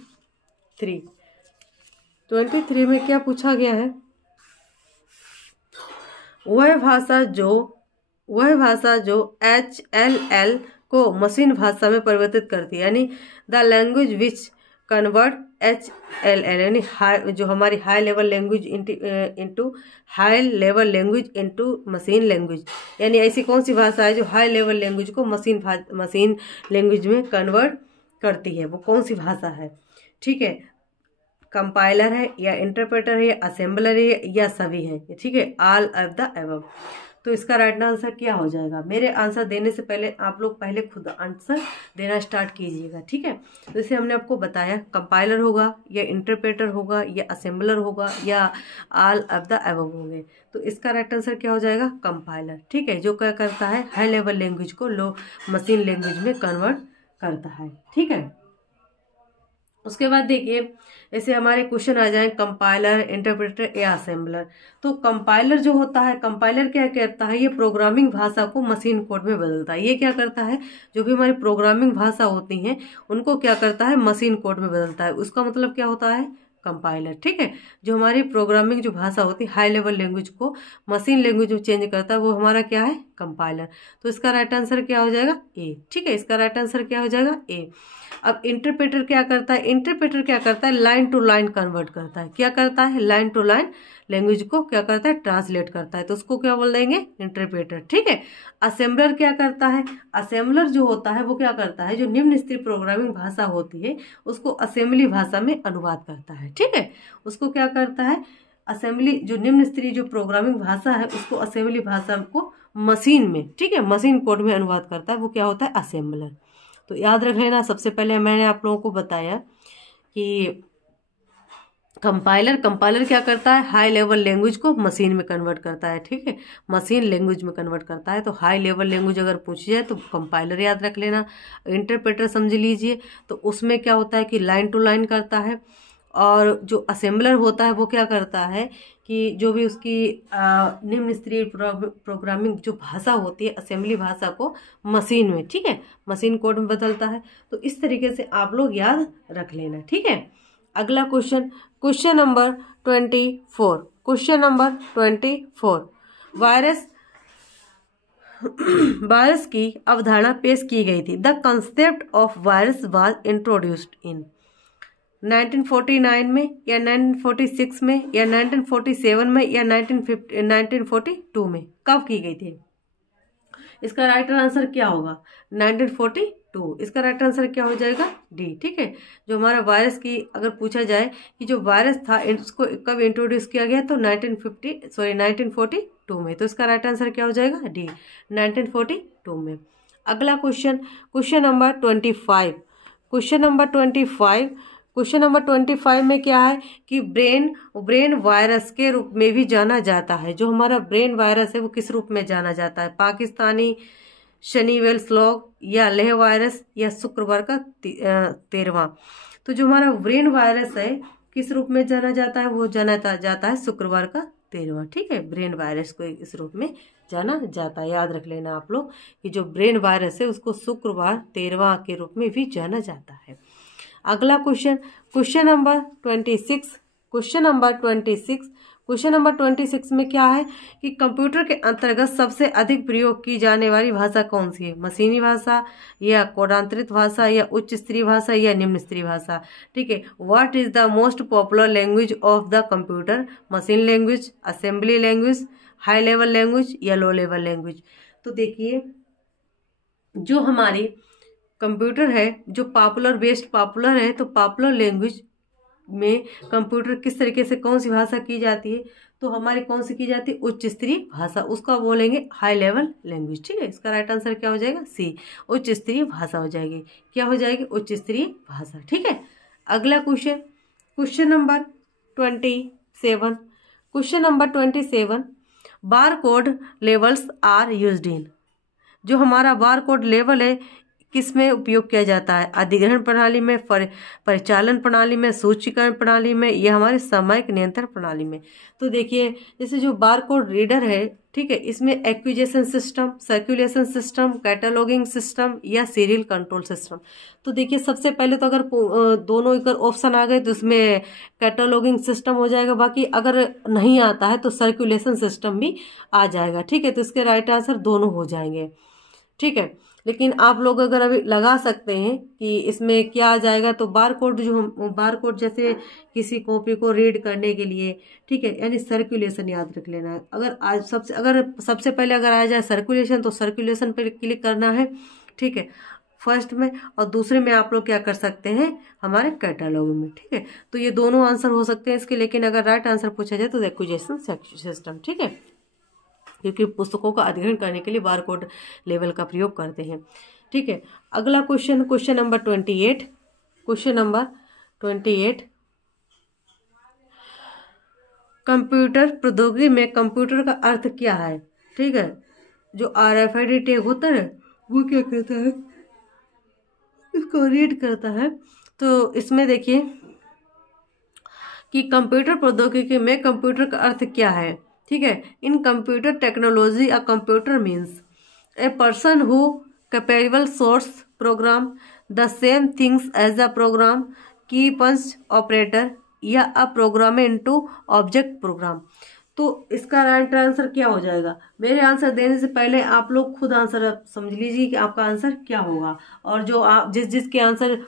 में क्या पूछा गया है, वह भाषा जो HLL को मशीन भाषा में परिवर्तित करती है, यानी the language which convert HLL, यानी जो हमारी high level language into machine language. यानी ऐसी कौन सी भाषा है जो हाई लेवल लैंग्वेज को मशीन लैंग्वेज में कन्वर्ट करती है, वो कौन सी भाषा है, ठीक है। कंपाइलर है, या इंटरप्रेटर है, या असेंबलर है, या सभी हैं, ठीक है, ऑल ऑफ द अबव। तो इसका राइट आंसर क्या हो जाएगा, मेरे आंसर देने से पहले आप लोग पहले खुद आंसर देना स्टार्ट कीजिएगा, ठीक है। जैसे हमने आपको बताया, कंपाइलर होगा, या इंटरप्रेटर होगा, या असेंबलर होगा, या ऑल ऑफ द अबव होंगे। तो इसका राइट आंसर क्या हो जाएगा, कंपाइलर, ठीक है, जो क्या करता है, हाई लेवल लैंग्वेज को लो मशीन लैंग्वेज में कन्वर्ट करता है, ठीक है। उसके बाद देखिए, ऐसे हमारे क्वेश्चन आ जाए कंपाइलर, इंटरप्रेटर, या असेंबलर। तो कंपाइलर जो होता है, कंपाइलर क्या करता है, ये प्रोग्रामिंग भाषा को मशीन कोड में बदलता है। ये क्या करता है, जो भी हमारी प्रोग्रामिंग भाषा होती हैं उनको क्या करता है, मशीन कोड में बदलता है। उसका मतलब क्या होता है, कंपाइलर, ठीक है। जो हमारी प्रोग्रामिंग जो भाषा होती है हाई लेवल लैंग्वेज को मशीन लैंग्वेज में चेंज करता है, वो हमारा क्या है, कंपाइलर। तो इसका राइट आंसर क्या हो जाएगा, ए, ठीक है। इसका राइट आंसर क्या हो जाएगा, ए। अब इंटरप्रेटर क्या करता है, इंटरप्रेटर क्या करता है, लाइन टू लाइन कन्वर्ट करता है। क्या करता है, लाइन टू लाइन लैंग्वेज को क्या करता है, ट्रांसलेट करता है। तो उसको क्या बोल देंगे, इंटरप्रेटर, ठीक है। असेंबलर क्या करता है, असेंबलर जो होता है वो क्या करता है, जो निम्न स्तरीय प्रोग्रामिंग भाषा होती है उसको असेंबली भाषा में अनुवाद करता है, ठीक है। उसको क्या करता है, असेंबली जो निम्न स्तरीय जो प्रोग्रामिंग भाषा है उसको असेंबली भाषा को मशीन में, ठीक है, मशीन कोड में अनुवाद करता है, वो क्या होता है, असेंबलर। तो याद रख लेना। सबसे पहले मैंने आप लोगों को बताया कि कंपाइलर क्या करता है, हाई लेवल लैंग्वेज को मशीन में कन्वर्ट करता है, ठीक है, मशीन लैंग्वेज में कन्वर्ट करता है। तो हाई लेवल लैंग्वेज अगर पूछी जाए तो कंपाइलर याद रख लेना। इंटरप्रेटर समझ लीजिए, तो उसमें क्या होता है कि लाइन टू लाइन करता है, और जो असेंबलर होता है वो क्या करता है कि जो भी उसकी निम्न स्तरीय प्रोग्रामिंग जो भाषा होती है असेंबली भाषा को मशीन में, ठीक है, मशीन कोड में बदलता है। तो इस तरीके से आप लोग याद रख लेना, ठीक है। अगला question, question number 24, question number 24, virus की अवधारणा पेश की गई थी। The concept of virus was introduced in 1949 में या 1946 में या 1947 में या 1942 में, कब की गई थी? इसका राइट आंसर क्या होगा? 1942। इसका राइट आंसर क्या हो जाएगा? डी, ठीक है। जो हमारा वायरस की अगर पूछा जाए कि जो वायरस था इसको कब इंट्रोड्यूस किया गया, तो 1942 में। तो इसका राइट आंसर क्या हो जाएगा? डी, 1942 में। अगला question, question number 25, question number 25, question number 25 में क्या है कि ब्रेन वायरस के रूप में भी जाना जाता है। जो हमारा ब्रेन वायरस है वो किस रूप में जाना जाता है? पाकिस्तानी शनीवेल स्लॉग या लेह वायरस या शुक्रवार का 13वां। तो जो हमारा ब्रेन वायरस है किस रूप में जाना जाता है? वो जाना जाता है शुक्रवार का 13वां, ठीक है। ब्रेन वायरस को इस रूप में जाना जाता है। याद रख लेना आप लोग कि जो ब्रेन वायरस है उसको शुक्रवार 13वां के रूप में भी जाना जाता है। अगला question, question number 26, question number 26, question number 26 में क्या है कि कंप्यूटर के अंतर्गत सबसे अधिक प्रयोग की जाने वाली भाषा कौन सी है? मशीनी भाषा या कोडांतरित भाषा या उच्च स्तरीय भाषा या निम्न स्तरीय भाषा, ठीक है। What is the most popular language of the computer? Machine language, assembly language, high level language या लो लेवल लैंग्वेज। तो देखिए जो हमारी कंप्यूटर है जो पॉपुलर है, तो पॉपुलर लैंग्वेज में कंप्यूटर किस तरीके से कौन सी भाषा की जाती है? तो हमारी कौन सी की जाती है? उच्च स्तरीय भाषा, उसका बोलेंगे हाई लेवल लैंग्वेज, ठीक है। इसका राइट आंसर क्या हो जाएगा? सी, उच्च स्तरीय भाषा हो जाएगी। क्या हो जाएगी? उच्च स्तरीय भाषा, ठीक है। अगला question, question number 27, question number 27, bar code levels are used in. जो हमारा बार कोड लेवल है किस में उपयोग किया जाता है? अधिग्रहण प्रणाली में, परिचालन प्रणाली में, सूचीकरण प्रणाली में या हमारे सामयिक नियंत्रण प्रणाली में। तो देखिए जैसे जो बार कोड रीडर है, ठीक है, इसमें acquisition system, circulation system, cataloguing system या सीरियल कंट्रोल सिस्टम। तो देखिए सबसे पहले तो अगर दोनों अगर ऑप्शन आ गए तो इसमें कैटलॉगिंग सिस्टम हो जाएगा, बाकी अगर नहीं आता है तो सर्कुलेशन सिस्टम भी आ जाएगा, ठीक है। तो इसके राइट आंसर दोनों हो जाएंगे, ठीक है। लेकिन आप लोग अगर अभी लगा सकते हैं कि इसमें क्या आ जाएगा, तो बार कोड जैसे किसी कॉपी को रीड करने के लिए, ठीक है, यानी सर्कुलेशन याद रख लेना है। अगर सबसे पहले अगर आ जाए सर्कुलेशन तो सर्कुलेशन पर क्लिक करना है, ठीक है, फर्स्ट में। और दूसरे में आप लोग क्या कर सकते हैं? हमारे कैटलॉग में, ठीक है। तो ये दोनों आंसर हो सकते हैं इसके, लेकिन अगर राइट आंसर पूछा जाए तो एक्विजिशन सिस्टम, ठीक है, क्योंकि पुस्तकों का अधिग्रहण करने के लिए बार कोड लेवल का प्रयोग करते हैं, ठीक है। अगला question, question number 28, question number 28, computer प्रौद्योगिकी में कंप्यूटर का अर्थ क्या है? ठीक है, जो RFID टैग होता है वो क्या कहता है? इसको रीड करता है। तो इसमें देखिए कि कंप्यूटर प्रौद्योगिकी में कंप्यूटर का अर्थ क्या है, ठीक है। In computer technology a computer means a person who capable source program the same things as a program key punch operator या a program into object program. तो इसका राइट आंसर क्या हो जाएगा? मेरे आंसर देने से पहले आप लोग खुद आंसर समझ लीजिए कि आपका आंसर क्या होगा। और जो आप जिसके आंसर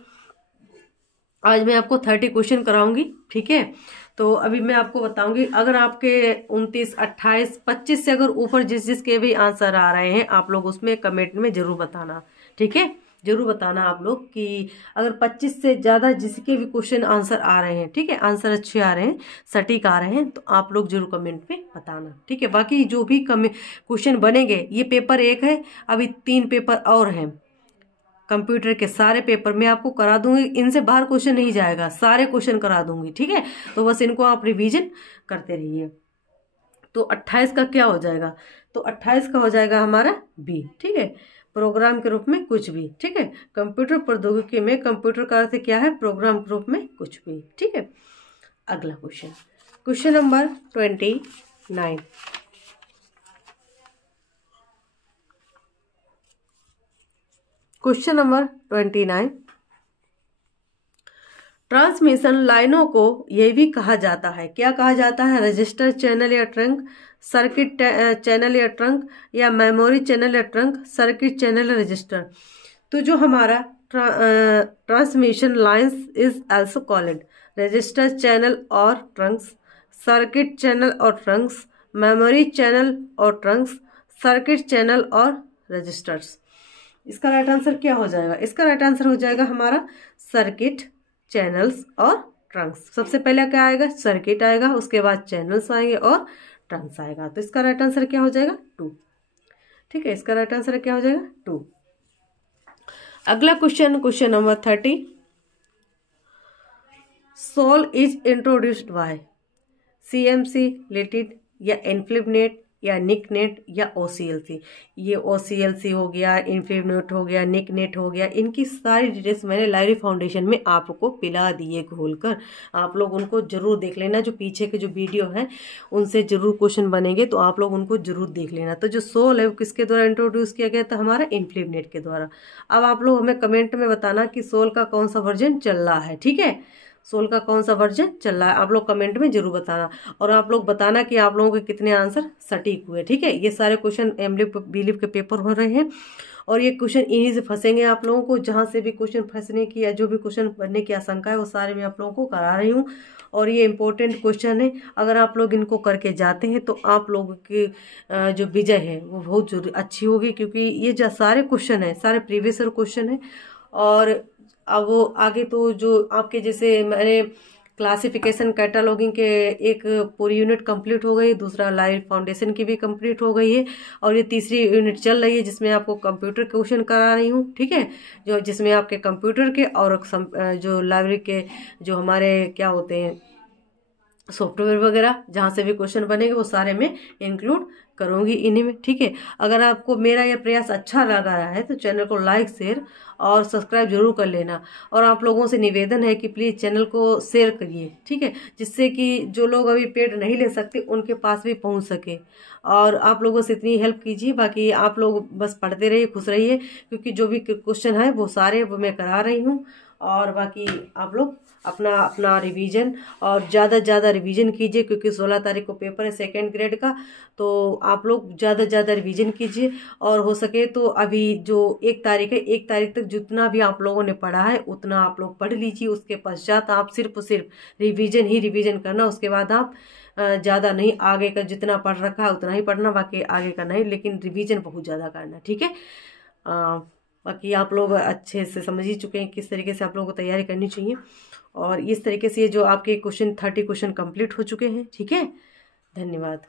आज मैं आपको 30 क्वेश्चन कराऊंगी, ठीक है। तो अभी मैं आपको बताऊंगी, अगर आपके 29, 28, 25 से अगर ऊपर जिसके भी आंसर आ रहे हैं आप लोग उसमें कमेंट में जरूर बताना, ठीक है। जरूर बताना आप लोग कि अगर 25 से ज़्यादा जिसके भी क्वेश्चन आंसर आ रहे हैं, ठीक है, आंसर अच्छे आ रहे हैं, सटीक आ रहे हैं, तो आप लोग जरूर कमेंट में बताना, ठीक है। बाकी जो भी क्वेश्चन बनेंगे, ये पेपर 1 है, अभी 3 पेपर और हैं कंप्यूटर के। सारे पेपर मैं आपको करा दूंगी, इनसे बाहर क्वेश्चन नहीं जाएगा, सारे क्वेश्चन करा दूंगी, ठीक है। तो बस इनको आप रिवीजन करते रहिए। तो 28 का क्या हो जाएगा, तो 28 का हो जाएगा हमारा बी, ठीक है, प्रोग्राम के रूप में कुछ भी, ठीक है। कंप्यूटर प्रौद्योगिकी में कंप्यूटर का अर्थ क्या है, प्रोग्राम के रूप में कुछ भी, ठीक है। अगला question, question number 29। Question number 29, transmission लाइनों को यह भी कहा जाता है, क्या कहा जाता है, रजिस्टर चैनल या ट्रंक, सर्किट चैनल या ट्रंक, या मेमोरी चैनल या ट्रंक, सर्किट चैनल या रजिस्टर। तो जो हमारा transmission lines is also called register channel और ट्रंक्स, सर्किट चैनल और ट्रंक्स, मेमोरी चैनल और ट्रंक्स, सर्किट चैनल और रजिस्टर्स। इसका राइट आंसर क्या हो जाएगा, इसका राइट आंसर हो जाएगा हमारा सर्किट, चैनल्स और ट्रंक्स। सबसे पहले क्या आएगा, सर्किट आएगा, उसके बाद चैनल्स आएंगे और ट्रंक्स आएगा। तो इसका राइट आंसर क्या हो जाएगा, 2, ठीक है। इसका राइट आंसर क्या हो जाएगा, 2। अगला question, question number 30, SOUL is introduced by CMC limited या इनफ्लिपनेट या निकनेट या OCLC। ये OCLC हो गया, इनफ्लिपनेट हो गया, निकनेट हो गया, इनकी सारी डिटेल्स मैंने लाइब्रेरी फाउंडेशन में आपको पिला दिए घोलकर, आप लोग उनको जरूर देख लेना। जो पीछे के जो वीडियो है उनसे जरूर क्वेश्चन बनेंगे, तो आप लोग उनको जरूर देख लेना। तो जो सोल है वो किसके द्वारा इंट्रोड्यूस किया गया था, हमारा इनफ्लिपनेट के द्वारा। अब आप लोग हमें कमेंट में बताना कि सोल का कौन सा वर्जन चल रहा है, ठीक है, सोल का कौन सा वर्जन चल रहा है, आप लोग कमेंट में जरूर बताना। और आप लोग बताना कि आप लोगों के कितने आंसर सटीक हुए, ठीक है। ये सारे क्वेश्चन एमलिप बीलिप के पेपर हो रहे हैं, और ये क्वेश्चन इन्हीं से फंसेंगे आप लोगों को। जहां से भी क्वेश्चन फंसने की या जो भी क्वेश्चन बनने की आशंका है, वो सारे मैं आप लोगों को करा रही हूँ। और ये इंपॉर्टेंट क्वेश्चन है, अगर आप लोग इनको करके जाते हैं तो आप लोगों की जो विजय है वो बहुत अच्छी होगी, क्योंकि ये जो सारे क्वेश्चन है, सारे प्रीवियस ईयर क्वेश्चन है। और अब वो आगे तो जो आपके, जैसे मैंने क्लासिफिकेशन कैटालॉगिंग के एक पूरी यूनिट कंप्लीट हो गई, दूसरा लाइव फाउंडेशन की भी कंप्लीट हो गई है, और ये तीसरी यूनिट चल रही है जिसमें आपको कंप्यूटर क्वेश्चन करा रही हूँ, ठीक है, जो जिसमें आपके कंप्यूटर के और जो लाइब्रेरी के जो हमारे क्या होते हैं सॉफ्टवेयर वगैरह, जहाँ से भी क्वेश्चन बनेंगे वो सारे मैं इंक्लूड करूँगी इन्हीं में, ठीक है। अगर आपको मेरा यह प्रयास अच्छा लगा रहा है तो चैनल को लाइक, शेयर और सब्सक्राइब जरूर कर लेना। और आप लोगों से निवेदन है कि प्लीज़ चैनल को शेयर करिए, ठीक है, जिससे कि जो लोग अभी पेड नहीं ले सकते उनके पास भी पहुंच सके। और आप लोगों से इतनी हेल्प कीजिए, बाकी आप लोग बस पढ़ते रहिए, खुश रहिए, क्योंकि जो भी क्वेश्चन है वो सारे वो मैं करा रही हूँ। और बाकी आप लोग अपना अपना रिवीजन और ज़्यादा से ज़्यादा रिवीजन कीजिए, क्योंकि 16 तारीख को पेपर है 2nd ग्रेड का। तो आप लोग ज़्यादा से ज़्यादा रिवीजन कीजिए, और हो सके तो अभी जो 1 तारीख है, 1 तारीख तक जितना भी आप लोगों ने पढ़ा है उतना आप लोग पढ़ लीजिए। उसके पश्चात आप सिर्फ रिवीजन ही रिवीजन करना, उसके बाद आप ज़्यादा नहीं, आगे का जितना पढ़ रखा है उतना ही पढ़ना, बाकी आगे का नहीं, लेकिन रिवीजन बहुत ज़्यादा करना, ठीक है। बाकी आप लोग अच्छे से समझ ही चुके हैं किस तरीके से आप लोगों को तैयारी करनी चाहिए। और इस तरीके से जो आपके क्वेश्चन 30 क्वेश्चन कंप्लीट हो चुके हैं, ठीक है। धन्यवाद।